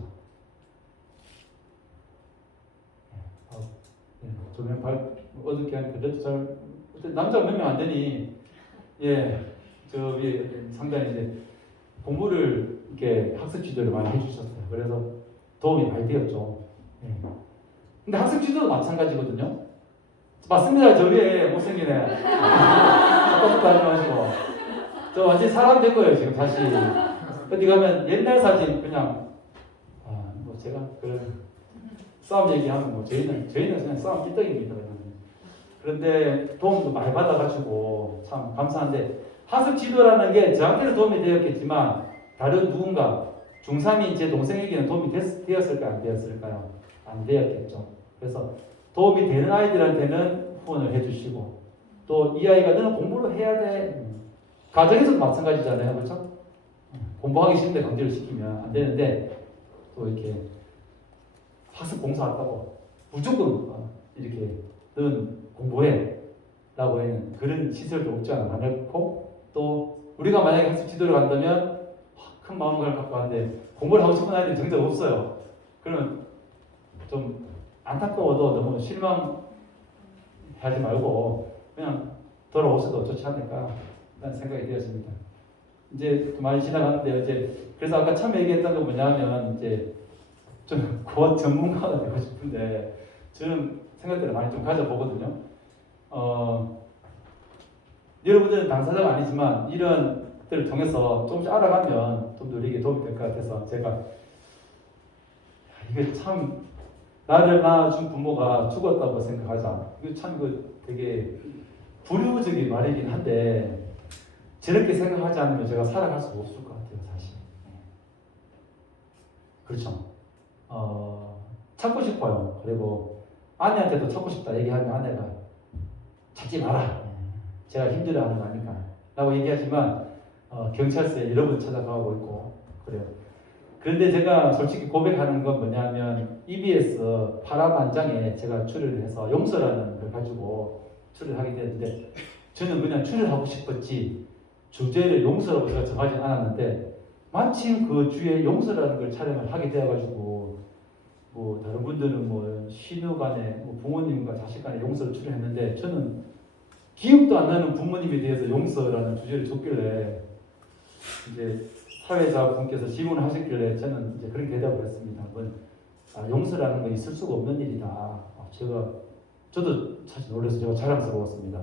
조명 어둡게 하니까 잘 남자 몇 명 안 되니 저 위에 상당히 이제 공부를 이렇게 학습 지도를 많이 해주셨어요. 그래서 도움이 많이 되었죠. 근데 학습 지도도 마찬가지거든요. 맞습니다. 저 위에 못생기네. 아까부터 하지 마시고. 저 완전 사람 된 거예요 지금 다시. 어디 가면 옛날 사진 그냥 뭐 제가 싸움 얘기하면 뭐 저희는 그냥 싸움 삐떡입니다. 그런데 도움도 많이 받아가지고 참 감사한데, 학습 지도라는 게 저한테는 도움이 되었겠지만 다른 누군가 중3인 제 동생에게는 도움이 되었을까요? 안 되었을까요? 안 되었겠죠. 그래서 도움이 되는 아이들한테는 후원을 해주시고, 또 이 아이가 너는 공부를 해야 돼. 가정에서도 마찬가지잖아요. 그렇죠? 공부하기 싫은데 강제를 시키면 안 되는데, 또 이렇게 학습 봉사한다고 무조건 이렇게 넌 공부해 라고 하는 그런 시설도 없지 않아 않고, 또 우리가 만약에 학습 지도를 간다면 큰 마음을 갖고 하는데 공부를 하고 싶은 아이들이 정작 없어요. 그러면 좀 안타까워도 너무 실망하지 말고 그냥 돌아오셔도 좋지 않을까 라는 생각이 되었습니다. 이제 많이 지나갔는데, 그래서 아까 처음 얘기했던 거 뭐냐면 좀 곧 전문가가 되고 싶은데 저는 생각들을 많이 좀 가져보거든요. 여러분들은 당사자가 아니지만 이런 것들을 통해서 조금씩 알아가면 좀 더 우리에게 도움이 될 것 같아서 제가 이게 참 나를 낳아준 부모가 죽었다고 생각하자. 이거 참 되게 불효적인 말이긴 한데 저렇게 생각하지 않으면 제가 살아갈 수가 없을 것 같아요, 사실. 그렇죠. 찾고 싶어요. 그리고 아내한테도 찾고 싶다 얘기하면 아내가 찾지 마라. 제가 힘들어하는 거 아니까 라고 얘기하지만 경찰서에 여러 번 찾아가고 있고 그래요. 그런데 제가 솔직히 고백하는 건 뭐냐면 EBS 파라만장에 제가 출연을 해서 용서라는 걸 가지고 출연하게 됐는데, 저는 그냥 출연하고 싶었지 주제를 용서라고 제가 정하지 않았는데 마침 그 주에 용서라는 걸 촬영을 하게 되어가지고 뭐 다른 분들은 뭐 신우 간에 뭐 부모님과 자식 간에 용서를 추려했는데 저는 기억도 안 나는 부모님에 대해서 용서라는 주제를 줬길래 이제 사회자분께서 질문을 하셨길래 저는 이제 그런 대답을 했습니다. 용서라는 건 있을 수가 없는 일이다. 저도 사실 놀라서 제가 자랑스러웠습니다.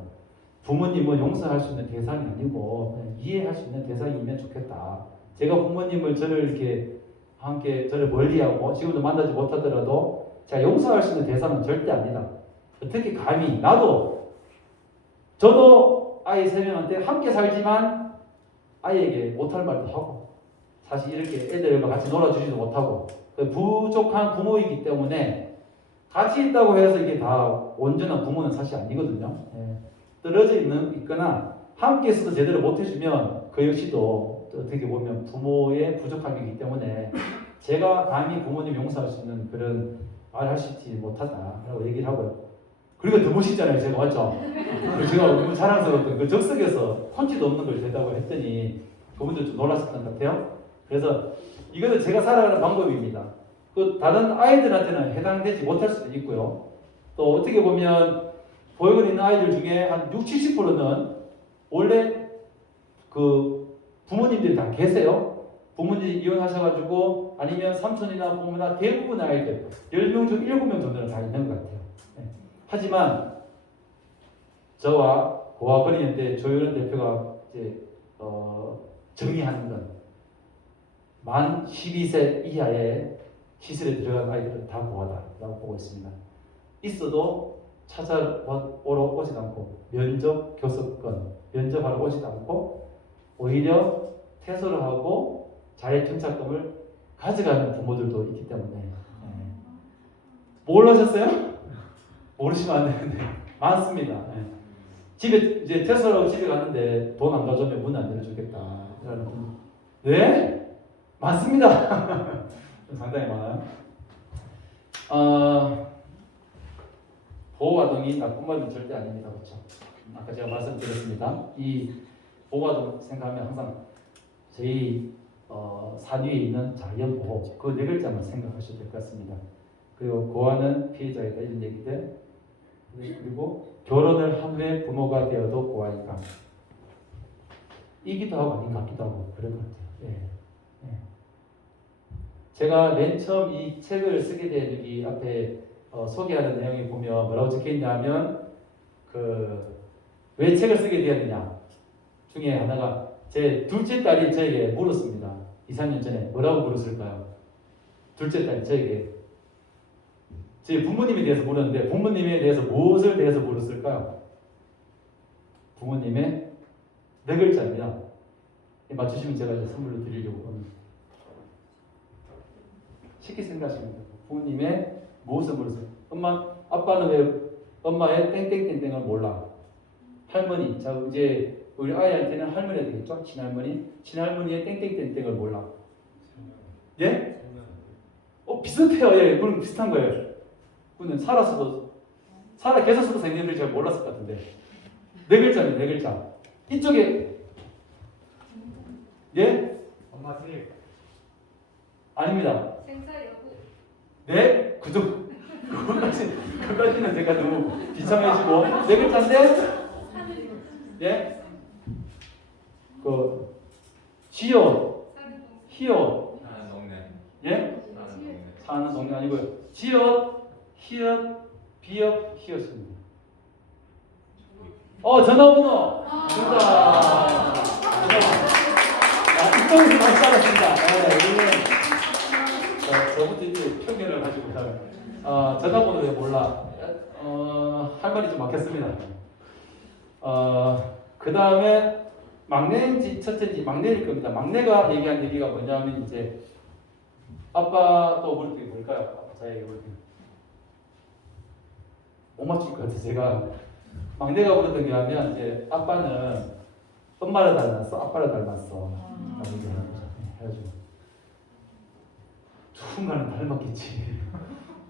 부모님은 용서할 수 있는 대상이 아니고 그냥 이해할 수 있는 대상이면 좋겠다. 제가 부모님을 저를 이렇게 함께 저를 멀리하고 지금도 만나지 못하더라도 제가 용서할 수 있는 대상은 절대 아니다. 어떻게 감히 저도 아이 3명한테 함께 살지만 아이에게 못할 말도 하고 사실 이렇게 애들과 같이 놀아주지도 못하고 부족한 부모이기 때문에 같이 있다고 해서 이게 다 온전한 부모는 사실 아니거든요. 떨어져 있거나 함께 있어도 제대로 못해주면 그 역시도 어떻게 보면 부모의 부족함이기 때문에 제가 감히 부모님 용서할 수 있는 그런 말을 할 수 있지 못하다라고 얘기를 하고요. 그리고 더 멋있잖아요. 제가 맞죠? 그리고 제가 너무 자랑스러웠던 그 적석에서 펀치도 없는 걸 대다고 했더니 그분들 좀 놀랐었던 것 같아요. 그래서 이거는 제가 살아가는 방법입니다. 그 다른 아이들한테는 해당되지 못할 수도 있고요. 또 어떻게 보면 보육원 있는 아이들 중에 한 60, 70%는 원래 그 부모님들이 다 계세요. 부모님이 이혼하셔가지고 아니면 삼촌이나 부모나 대부분의 아이들 10명 중 7명 정도는 다 있는 것 같아요. 하지만 저와 고아건의연대 조효연 대표가 이제 정의하는 건 만 12세 이하의 시설에 들어간 아이들은 다 고아다라고 보고 있습니다. 있어도 찾아오러 오지도 않고 면접 교섭권 면접하러 오지도 않고 오히려 퇴소를 하고 자해청탁금을 가져가는 부모들도 있기 때문에 몰라셨어요? 모르시면 안 되는데 많습니다. 집에 이제 퇴소하고 집에 갔는데 돈 안 가져오면 문 안 열어주겠다. 네? 많습니다. 상당히 많아요. 보호아동이 나쁜 말은 절대 아닙니다. 그렇죠? 아까 제가 말씀드렸습니다. 이 보호아동 생각하면 항상 저희 산 위에 있는 자연보호 그 4글자만 생각하셔도 될 것 같습니다. 그리고 고아는 피해자이다 이런 얘기들 그리고 결혼을 한 후에 부모가 되어도 고아니까 이기도 하고 아닌 것 같기도 하고 그런 것 같아요. 제가 맨 처음 이 책을 쓰게 된 여기 앞에 소개하는 내용에 보면 뭐라고 적혀있냐면 왜 책을 쓰게 되었느냐 중에 하나가 제 둘째 딸이 저에게 물었습니다. 2, 3년 전에 뭐라고 물었을까요? 둘째 딸이 저에게 제 부모님에 대해서 물었는데 부모님에 대해서 무엇을 대해서 물었을까요? 부모님의 4글자입니다. 맞추시면 제가 이제 선물로 드리려고 합니다. 쉽게 생각하시면 돼요. 부모님의 무엇을 물었어요? 아빠는 왜 엄마의 땡땡땡땡을 몰라? 할머니, 자 이제 우리 아이한테는 할머니가 되겠죠? 친할머니의 땡땡땡땡을 몰라. 예? 비슷해요. 예, 그럼 비슷한 거예요. 그는 살아 계셨어도 선생님들이 잘 몰랐을 것 같은데 4글자입니다. 4글자. 이쪽에 예? 엄마 집. 아닙니다. 생사 여부. 네? 그거까지는 제가 너무 비참해지고 4글자인데 예? 지읒, 히읗 사는 동네. 예? 사는 동네. 사는 동네 아니고요. 지읒, 히읗, 비읍, 히읗입니다. 전화번호 정답. 이쪽에서 많이 따랐습니다. 저부터 이제 편견을 가지고 전화번호 왜 몰라? 할 말이 좀 막혔습니다. 그 다음에 막내인지 첫째인지 막내일 겁니다. 막내가 얘기한 얘기가 뭐냐면 이제 아빠도 물을 게 뭘까요? 자에게 물을 게 못 맞출 것 같아요. 제가 막내가 물었던 게 하면 이제 아빠는 엄마를 닮았어, 아빠를 닮았어. 라고 얘기하는 거죠. 해가지고 누군가는 닮았겠지.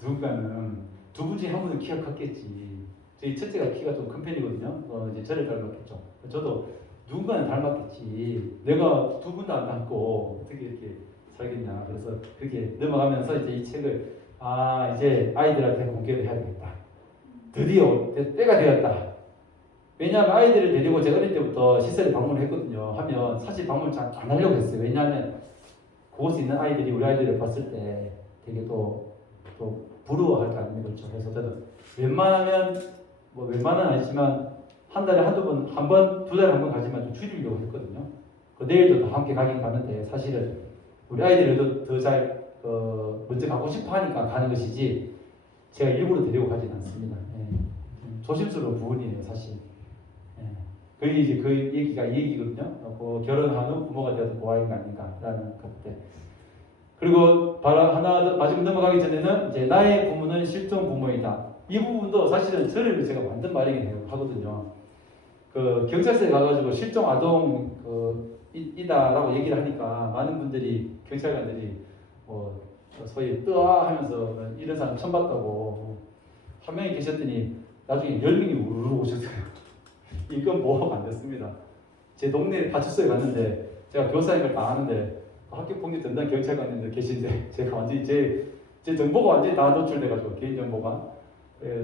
누군가는 두 분 중에 한 분은 키가 컸겠지. 저희 첫째가 키가 좀 큰 편이거든요. 이제 저를 닮았겠죠. 저도 누군가는 닮았겠지. 내가 두 분 다 안 닮고 어떻게 이렇게 살겠냐. 그래서 그렇게 넘어가면서 이제 이 책을 아 이제 아이들한테 공개를 해야 되겠다. 드디어 때가 되었다. 왜냐하면 아이들을 데리고 제가 어릴 때부터 시설에 방문을 했거든요. 하면 사실 방문을 잘 안 하려고 했어요. 왜냐하면 그곳에 있는 아이들이 우리 아이들을 봤을 때 되게 또 부러워할 거 아닙니까? 그렇죠. 그래서 저도 웬만하면 뭐 웬만은 아니지만 한 달에 한두 번, 한 번, 두 달에 한 번 가지만 좀 줄이려고 했거든요. 그 내일도 다 함께 가긴 가는데 사실은 우리 아이들이 더잘 먼저 가고 싶어 하니까 가는 것이지 제가 일부러 데리고 가진 않습니다. 예. 조심스러운 부분이에요, 사실. 예. 그게 이제 그 얘기가 이 얘기거든요. 결혼한 후 부모가 되어서 뭐하는 거 아닌가라는 것들. 그리고 하나 더 마지막 넘어가기 전에는 이제 나의 부모는 실종 부모이다. 이 부분도 사실은 저를 제가 만든 말이긴 하거든요. 그 경찰서에 가가지고 실종 아동 이다라고 얘기를 하니까 많은 분들이 경찰관들이 소위 뜨아 하면서 이런 사람 처음 봤다고 한 명이 계셨더니 나중에 10명이 우르르 오셨어요. 이건 보호가 안 됐습니다. 제 동네 파출소에 갔는데 제가 교사인 걸 다 아는데 학교 폭력 전담 경찰관님들 계신데 제가 완전히 제 정보가 완전히 다 노출돼가지고 개인 정보가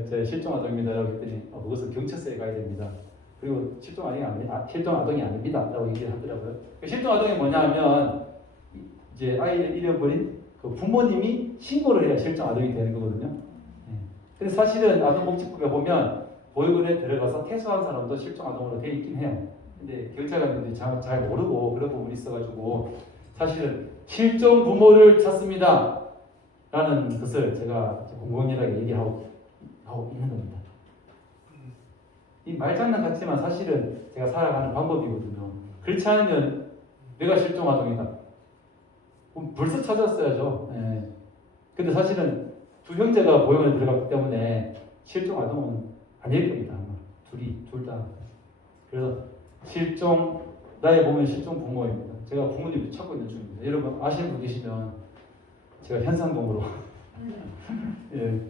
제 실종 아동입니다라고 했더니 그것은 경찰서에 가야 됩니다. 그리고 실종 아동이 아닙니다라고 얘기를 하더라고요. 실종 아동이 뭐냐면 이제 아이를 잃어버린 그 부모님이 신고를 해야 실종 아동이 되는 거거든요. 근데 사실은 아동복지법에 보면 보육원에 들어가서 퇴소한 사람도 실종 아동으로 되어 있긴 해요. 근데 경찰관들이 잘 모르고 그런 부분이 있어가지고 사실은 실종 부모를 찾습니다. 라는 것을 제가 공공연하게 얘기하고 있는 겁니다. 이 말장난 같지만 사실은 제가 살아가는 방법이거든요. 그렇지 않으면 내가 실종 아동이다. 그럼 벌써 찾았어야죠. 예. 근데 사실은 두 형제가 보육원에 들어갔기 때문에 실종 아동은 아닐 겁니다. 아마 둘 다. 그래서 나의 보면 실종 부모입니다. 제가 부모님을 찾고 있는 중입니다. 여러분 아시는 분 계시면 제가 현상금으로 예.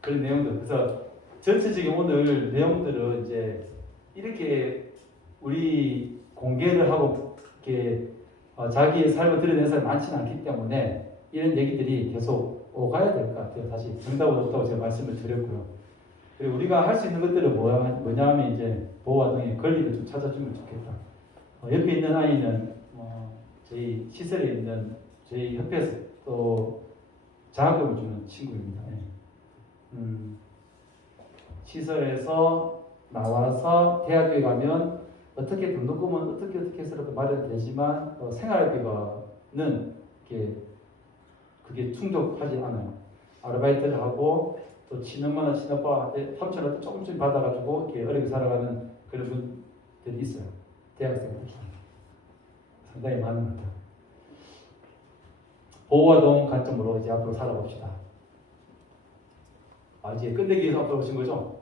그런 내용들. 그래서 전체적인 오늘 내용들은 이제 이렇게 우리 공개를 하고 이렇게 자기의 삶을 드러내는 사람이 많지는 않기 때문에 이런 얘기들이 계속 오가야 될 것 같아요. 사실 정답은 없다고 제가 말씀을 드렸고요. 그리고 우리가 할 수 있는 것들은 뭐냐 하면 이제 보호아동의 권리를 좀 찾아주면 좋겠다. 옆에 있는 아이는 저희 시설에 있는 저희 협회에서 또 장학금을 주는 친구입니다. 시설에서 나와서 대학교에 가면 어떻게 등록금은 어떻게 해서라도 마련되지만 생활비가는 그게 충족하지 않아요. 아르바이트를 하고 또 친엄마나 친아빠한테 3,000원 조금씩 받아가지고 이렇게 어렵게 살아가는 그런 분들이 있어요. 대학생들 중에 상당히 많은 것 같아요. 보호아동 관점으로 이제 앞으로 살아봅시다. 이제 끝내기 위해서 앞으로 오신 거죠?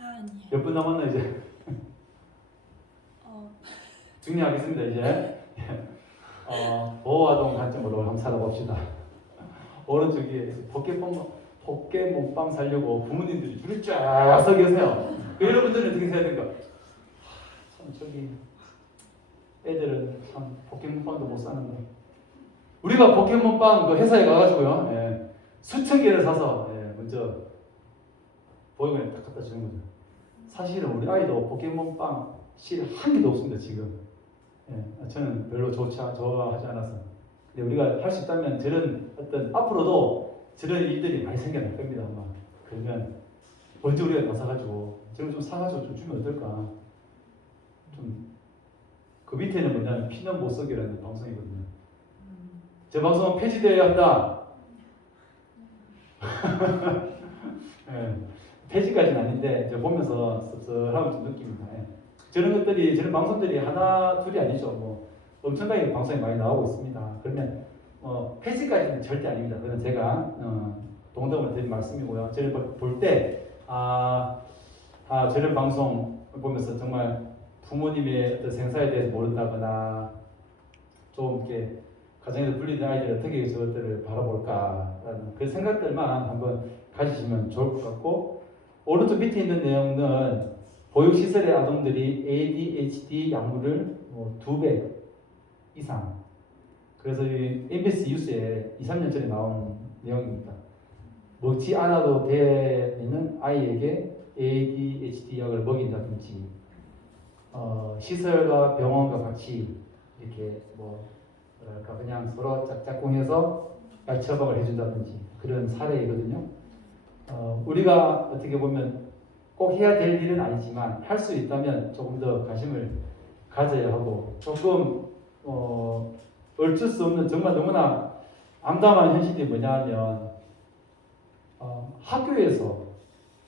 아니요. 몇 분 남았나 이제? 정리하겠습니다 이제. 보호아동 관점으로 한번 살아봅시다. 오른쪽에 포켓몬빵 사려고 부모님들이 줄을 쫙 서 계세요. 여러분들은 어떻게 해야 될까? 참 저기 애들은 참 포켓몬빵도 못 사는데 우리가 포켓몬빵 그 회사에 가가지고요 수천 개를 사서 먼저 보육원에 딱 갖다 주는 거죠. 사실은 우리 아이도 포켓몬빵 실 한 개도 없습니다 지금. 저는 별로 좋아하지 않아서. 근데 우리가 할 수 있다면 저런 앞으로도 저런 일들이 많이 생겨날 겁니다. 아마. 그러면 먼저 우리가 더 사가지고 저런 좀 사가지고 좀 주면 어떨까? 그 밑에는 뭐냐면 피는 못 썩이라는 방송이거든요. 제 방송은 폐지되어야 한다. 폐지까지는 아닌데 이제 보면서 씁쓸하고 좀 느낍니다. 저런 방송들이 하나 둘이 아니죠. 뭐 엄청나게 방송이 많이 나오고 있습니다. 그러면 폐지까지는 절대 아닙니다. 그건 제가 동감을 드린 말씀이고요. 저를 볼 때 저런 방송 보면서 정말 부모님의 어떤 생사에 대해서 모른다거나 좀 이렇게 가정에서 분리된 아이들이 어떻게 저것들을 바라볼까라는 그 생각들만 한번 가지시면 좋을 것 같고, 오른쪽 밑에 있는 내용은 보육시설의 아동들이 ADHD 약물을 2배 이상 그래서 이 MBS 뉴스에 2, 3년 전에 나온 내용입니다. 먹지 않아도 되는 아이에게 ADHD 약을 먹인다든지 시설과 병원과 같이 이렇게 뭐 뭐랄까 그냥 서로 짝짝꿍해서 약 처방을 해준다든지 그런 사례이거든요. 우리가 어떻게 보면 꼭 해야 될 일은 아니지만 할 수 있다면 조금 더 관심을 가져야 하고 조금 어쩔 수 없는 정말 너무나 암담한 현실이 뭐냐면 학교에서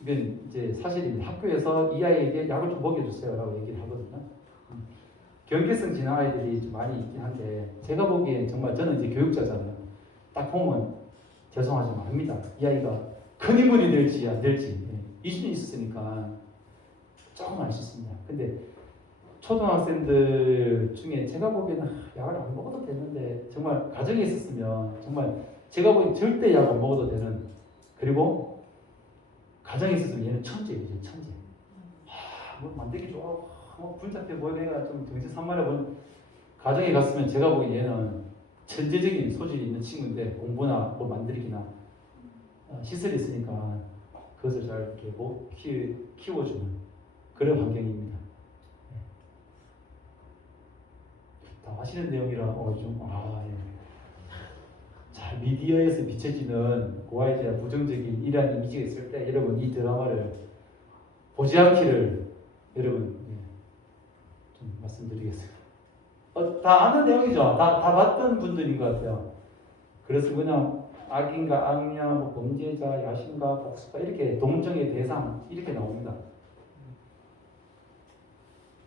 이건 이제 사실입니다. 학교에서 이 아이에게 약을 좀 먹여주세요라고 얘기를 하거든요. 경계성 지난 아이들이 좀 많이 있긴 한데 제가 보기엔 정말 저는 이제 교육자잖아요. 딱 보면 죄송하지만 압니다. 이 아이가 큰 인물이 될지 안 될지 이준이 있었으니까 조금 알 수 있습니다. 근데 초등학생들 중에 제가 보기에는 약을 안 먹어도 되는데 정말 가정에 있었으면 정말 제가 보기엔 절대 약 안 먹어도 되는 그리고 가정에 있었으면 얘는 천재예요. 천재. 뭐 만들기 좋아하고 분잡해 보여 내가 좀 정신 산만해 보는 가정에 갔으면 제가 보기엔 얘는 천재적인 소질이 있는 친구인데 공부나 뭐 만들기나 시설이 있으니까 그것을 잘 이렇게 키워주는 그런 환경입니다. 다 아시는 내용이라 자, 미디어에서 비춰지는 고아이즈의 부정적인 이러한 이미지가 있을 때 여러분 이 드라마를 보지 않기를 여러분 좀 말씀드리겠습니다. 다 아는 내용이죠. 다 봤던 분들인 것 같아요. 그래서 그냥 악인가 악냐, 뭐 범죄자, 야신가, 복수가 이렇게 동정의 대상 이렇게 나옵니다.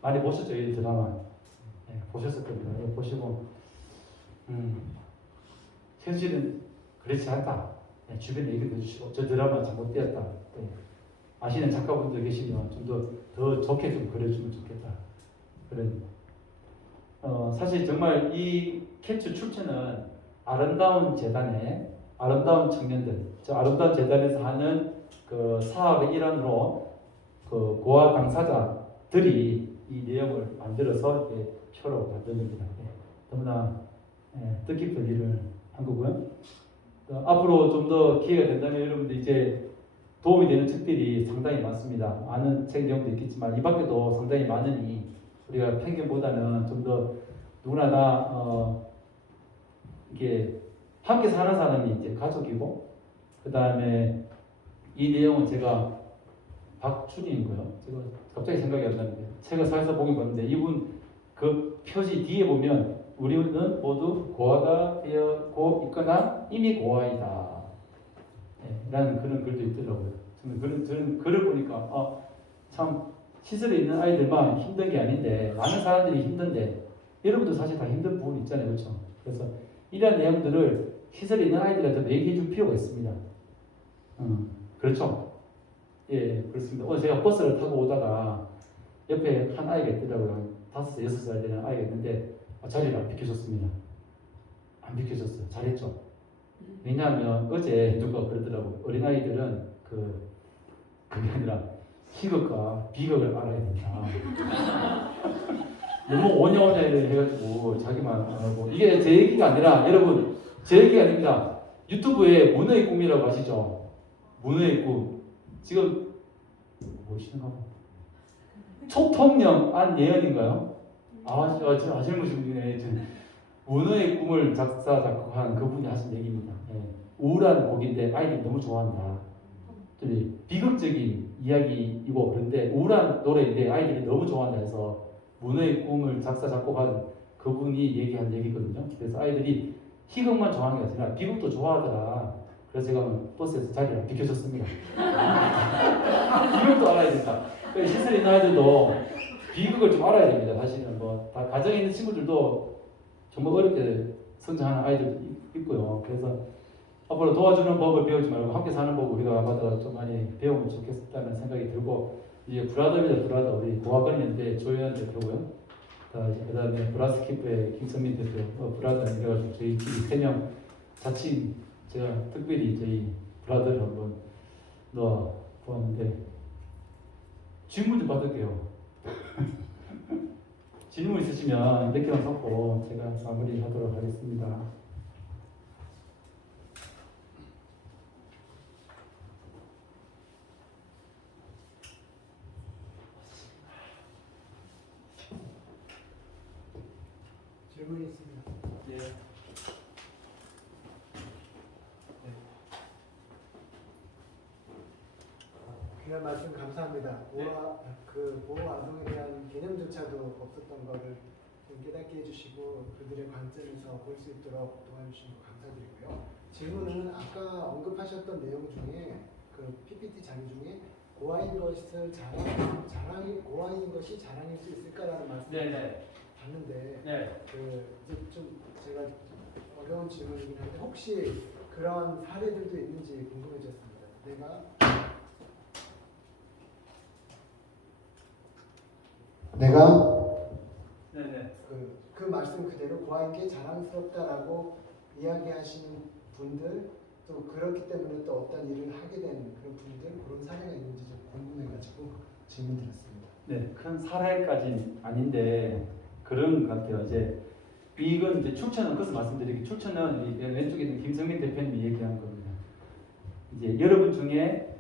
많이 보셨죠 이 드라마? 보셨을 겁니다. 보시고 현실은 그렇지 않다. 주변에 얘기도 해주시고 저 드라마 잘못되었다. 아시는 작가분들 계시면 좀 더 좋게 좀 그려주면 좋겠다. 그런 사실 정말 이 캡처 출처는 아름다운 재단의 아름다운 청년들, 저 아름다운 재단에서 하는 그 사업의 일환으로 그 고아 당사자들이 이 내용을 만들어서 이렇게 표로 만듭니다. 너무나 뜻깊은 일을 한 거고요. 앞으로 좀 더 기회가 된다면 여러분들 이제 도움이 되는 책들이 상당히 많습니다. 아는 책 내용도 있겠지만 이 밖에도 상당히 많으니 우리가 편견보다는 좀 더 누구나 다 이게 함께 사는 사람이 이제 가족이고 그 다음에 이 내용은 제가 박준희인가요? 제가 갑자기 생각이 안 나는데 책을 살서 보긴 봤는데 이분 그 표지 뒤에 보면 우리는 모두 고아가 되었고 있거나 이미 고아이다 라는 그런 글도 있더라고요. 저는 글을 보니까 참 시설에 있는 아이들만 힘든 게 아닌데 많은 사람들이 힘든데 여러분도 사실 다 힘든 부분이 있잖아요. 그렇죠? 그래서 이런 내용들을 시설에 있는 아이들한테 얘기해 줄 필요가 있습니다. 그렇죠? 예, 그렇습니다. 오늘 제가 버스를 타고 오다가 옆에 한 아이가 있더라고요. 5살, 6살 되는 아이가 있는데 자리를 안 비켜줬습니다. 안 비켜줬어요. 잘했죠? 왜냐하면 어제 누가 그러더라고요. 어린아이들은 그게 아니라 희극과 비극을 알아야 된다. 너무 오냐오냐 해가지고 자기만 안 하고 이게 제 얘기가 아니라 여러분 제 얘기가 아닙니다. 유튜브에 문어의 꿈이라고 아시죠? 문어의 꿈 지금 뭐시는가 초통령 안예은인가요? 아시는 분이네. 문어의 꿈을 작사 작곡한 그분이 하신 얘기입니다. 우울한 곡인데 아이들이 너무 좋아한다. 비극적인 이야기이고 그런데 우울한 노래인데 아이들이 너무 좋아한다 해서 문어의 꿈을 작사 작곡한 그분이 얘기한 얘기거든요. 그래서 아이들이 희극만 좋아하는 게 아니라 비극도 좋아하더라. 그래서 제가 버스에서 자리를 비켜줬습니다. 비극도 알아야 된다. 시설에 있는 아이들도 비극을 좀 알아야 됩니다. 사실은 다 가정에 있는 친구들도 정말 어렵게 성장하는 아이들도 있고요. 그래서 앞으로 도와주는 법을 배우지 말고 함께 사는 법을 우리가 아마도 좀 많이 배우면 좋겠다는 생각이 들고 이제 브라더입니다. 브라더 우리 고아건인데 조현 대표고요. 그 다음에 브라스키프의 김성민 대표 브라더 이래가지고 저희 팀이 3명 자칭 제가 특별히 저희 브라더를 한번 넣어 보았는데 질문 좀 받을게요. 질문 있으시면 몇 개만 받고 제가 마무리하도록 하겠습니다. 질문이 있습니다. 예. 귀한 말씀 감사합니다. 보호 아동에 대한 개념조차도 없었던 거를 좀 깨닫게 해주시고 그들의 관점에서 볼 수 있도록 도와주신 거 감사드리고요. 질문은 아까 언급하셨던 내용 중에 그 PPT 자료 중에 고아인 것을 고아인 것이 자랑일 수 있을까라는 말씀을 네네. 봤는데 네. 이제 좀 제가 어려운 질문이긴 한데 혹시 그런 사례들도 있는지 궁금해졌습니다. 내가 네네. 그 말씀 그대로 고아인 게 자랑스럽다라고 이야기하시는 분들 또 그렇기 때문에 또 어떤 일을 하게 된 그런 분들 그런 사례가 있는지 좀 궁금해가지고 질문 드렸습니다. 네, 큰 사례까지는 아닌데 그런 것 같아요. 이건 이제 출처는 그래서 말씀드리기 출처는 이 왼쪽에 있는 김성민 대표님이 얘기한 겁니다. 이제 여러분 중에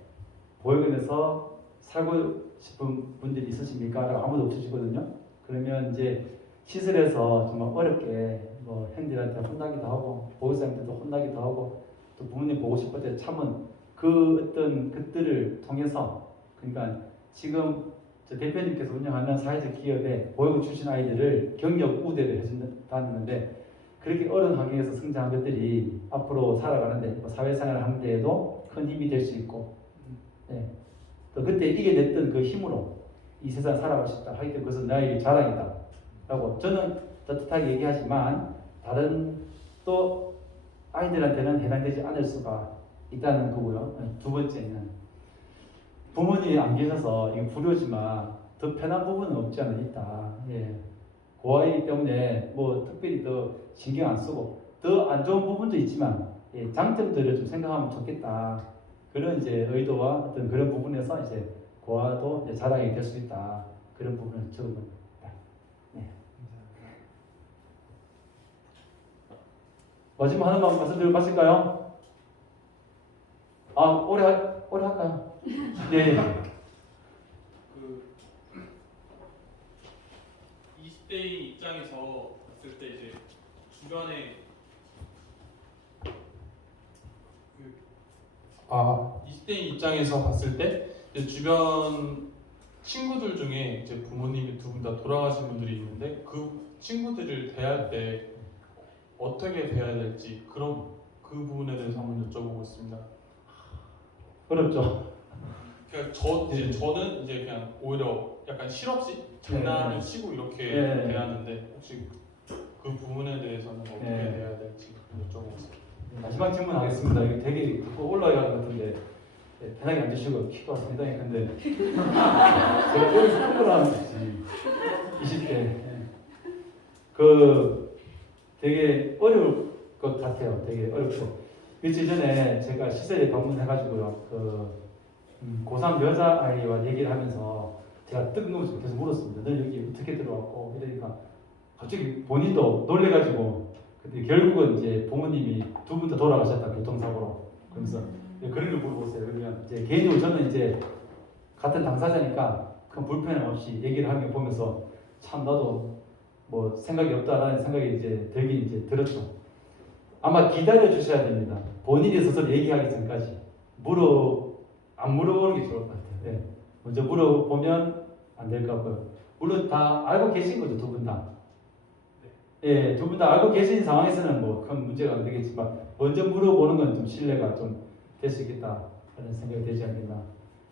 보육원에서 살고 싶은 분들이 있으십니까? 라고 아무도 없으시거든요. 그러면 이제 시설에서 정말 어렵게 뭐 형들한테 혼나기도 하고 보호자님들도 혼나기도 하고 또 부모님 보고 싶을 때 참은 그 어떤 것들을 통해서 그러니까 지금 저 대표님께서 운영하는 사회적 기업에 보육원 출신 아이들을 경력 우대를 해준다는데 그렇게 어려운 환경에서 성장한 것들이 앞으로 살아가는데 뭐 사회생활을 하는 데에도 큰 힘이 될 수 있고 네. 또 그때 이겨냈던 그 힘으로 이 세상 살아갈 수 있다 하기 때문에 그것은 나에게 자랑이다 라고 저는 따뜻하게 얘기하지만 다른 또 아이들한테는 해당되지 않을 수가 있다는 거고요. 두 번째는 부모님이 안 계셔서 이거 불효지만 더 편한 부분은 없지 않아 있다. 예. 고아이기 때문에 뭐 특별히 더 신경 안 쓰고 더 안 좋은 부분도 있지만 예, 장점들을 좀 생각하면 좋겠다. 그런 이제 의도와 어떤 그런 부분에서 이제 고아도 이제 자랑이 될 수 있다. 그런 부분을 적은 겁니다. 네. 마지막 하나만 말씀드리고 마실까요? 오래 할까요? 네. 그 20대의 입장에서 봤을 때 이제 주변에 20대의 입장에서 봤을 때 이제 주변 친구들 중에 이제 부모님이 두 분 다 돌아가신 분들이 있는데 그 친구들을 대할 때 어떻게 대해야 될지 그런 그 부분에 대해서 한번 여쭤보고 있습니다. 어렵죠. 그러니까 저는 이제 그냥 오히려 약간 실없이 장난을 치고 이렇게 대하는데 혹시 그 부분에 대해서는 어떻게 대해야 될지 여쭤보고 있습니다. 마지막 질문하겠습니다. 이게 되게 듣고 올라가는 것 같은데 편하게 앉으시고 키가 상당히 큰데 제가 머리 큰 하는 거지 20대 그 되게 어려울 것 같아요. 되게 어렵고 며칠 전에 제가 시설에 방문해가지고요 고3 여자아이와 얘기를 하면서 제가 뜬금없이 계속 물었습니다. 너 여기 어떻게 들어왔고 이러니까 갑자기 본인도 놀래가지고 근데 결국은 이제 부모님이 두 분 다 돌아가셨다 교통사고로 그러면서 그런 걸 물어보세요. 그러면 이제 개인적으로 저는 이제 같은 당사자니까 큰 불편함 없이 얘기를 하는 거 보면서 참 나도 뭐 생각이 없다라는 생각이 이제 들긴 이제 들었죠. 아마 기다려 주셔야 됩니다. 본인이 스스로 얘기하기 전까지 안 물어보는 게 좋을 것 같아요. 네. 먼저 물어보면 안 될 것 같고요. 물론 다 알고 계신 거죠, 두 분 다. 예, 두 분 다 알고 계신 상황에서는 뭐 큰 문제가 안 되겠지만 먼저 물어보는 건 좀 신뢰가 좀 될 수 있겠다 하는 생각이 되지 않겠나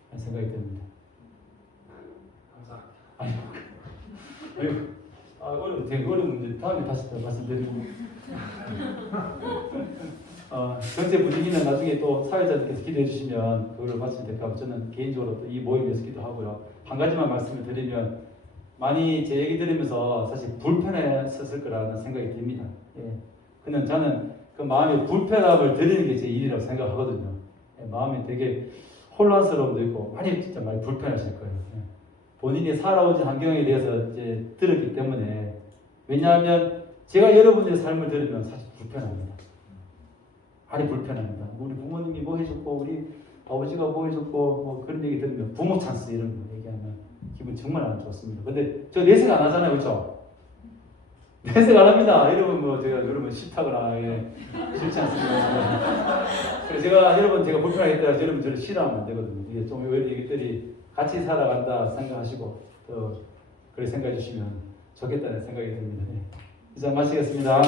하는 생각이 듭니다. 감사합니다. 어려워, 되게 어려운 문제. 다음에 다시 더 말씀드리고. 전체 분위기는 나중에 또 사회자들께서 기도해 주시면 그거를 마치면 될까 하고 저는 개인적으로 또 이 모임에서 기도하고요. 한 가지만 말씀을 드리면 많이 제 얘기 들으면서 사실 불편했었을 거라는 생각이 듭니다. 예. 근데 저는 그 마음의 불편함을 드리는 게 제 일이라고 생각하거든요. 예, 마음이 되게 혼란스러움도 있고 많이 진짜 많이 불편하실 거예요. 예. 본인이 살아오신 환경에 대해서 이제 들었기 때문에 왜냐하면 제가 여러분의 삶을 들으면 사실 불편합니다. 아니 불편합니다. 우리 부모님이 뭐 해줬고 우리 아버지가 뭐 해줬고 뭐 그런 얘기 들으면 부모 찬스 이런 거 얘기하면 기분 정말 안 좋습니다. 근데 저 내색 안 하잖아요, 그렇죠? 내색 안 합니다. 여러분 뭐 제가 여러분 싫다거나 싫지 않습니다. 그래서 제가 여러분 제가 불편하겠다 여러분 저를 싫어하면 안 되거든요. 이게 좀 이것들이 같이 살아간다 생각하시고 또 그렇게 생각해 주시면 좋겠다는 생각이 듭니다. 이제 마치겠습니다.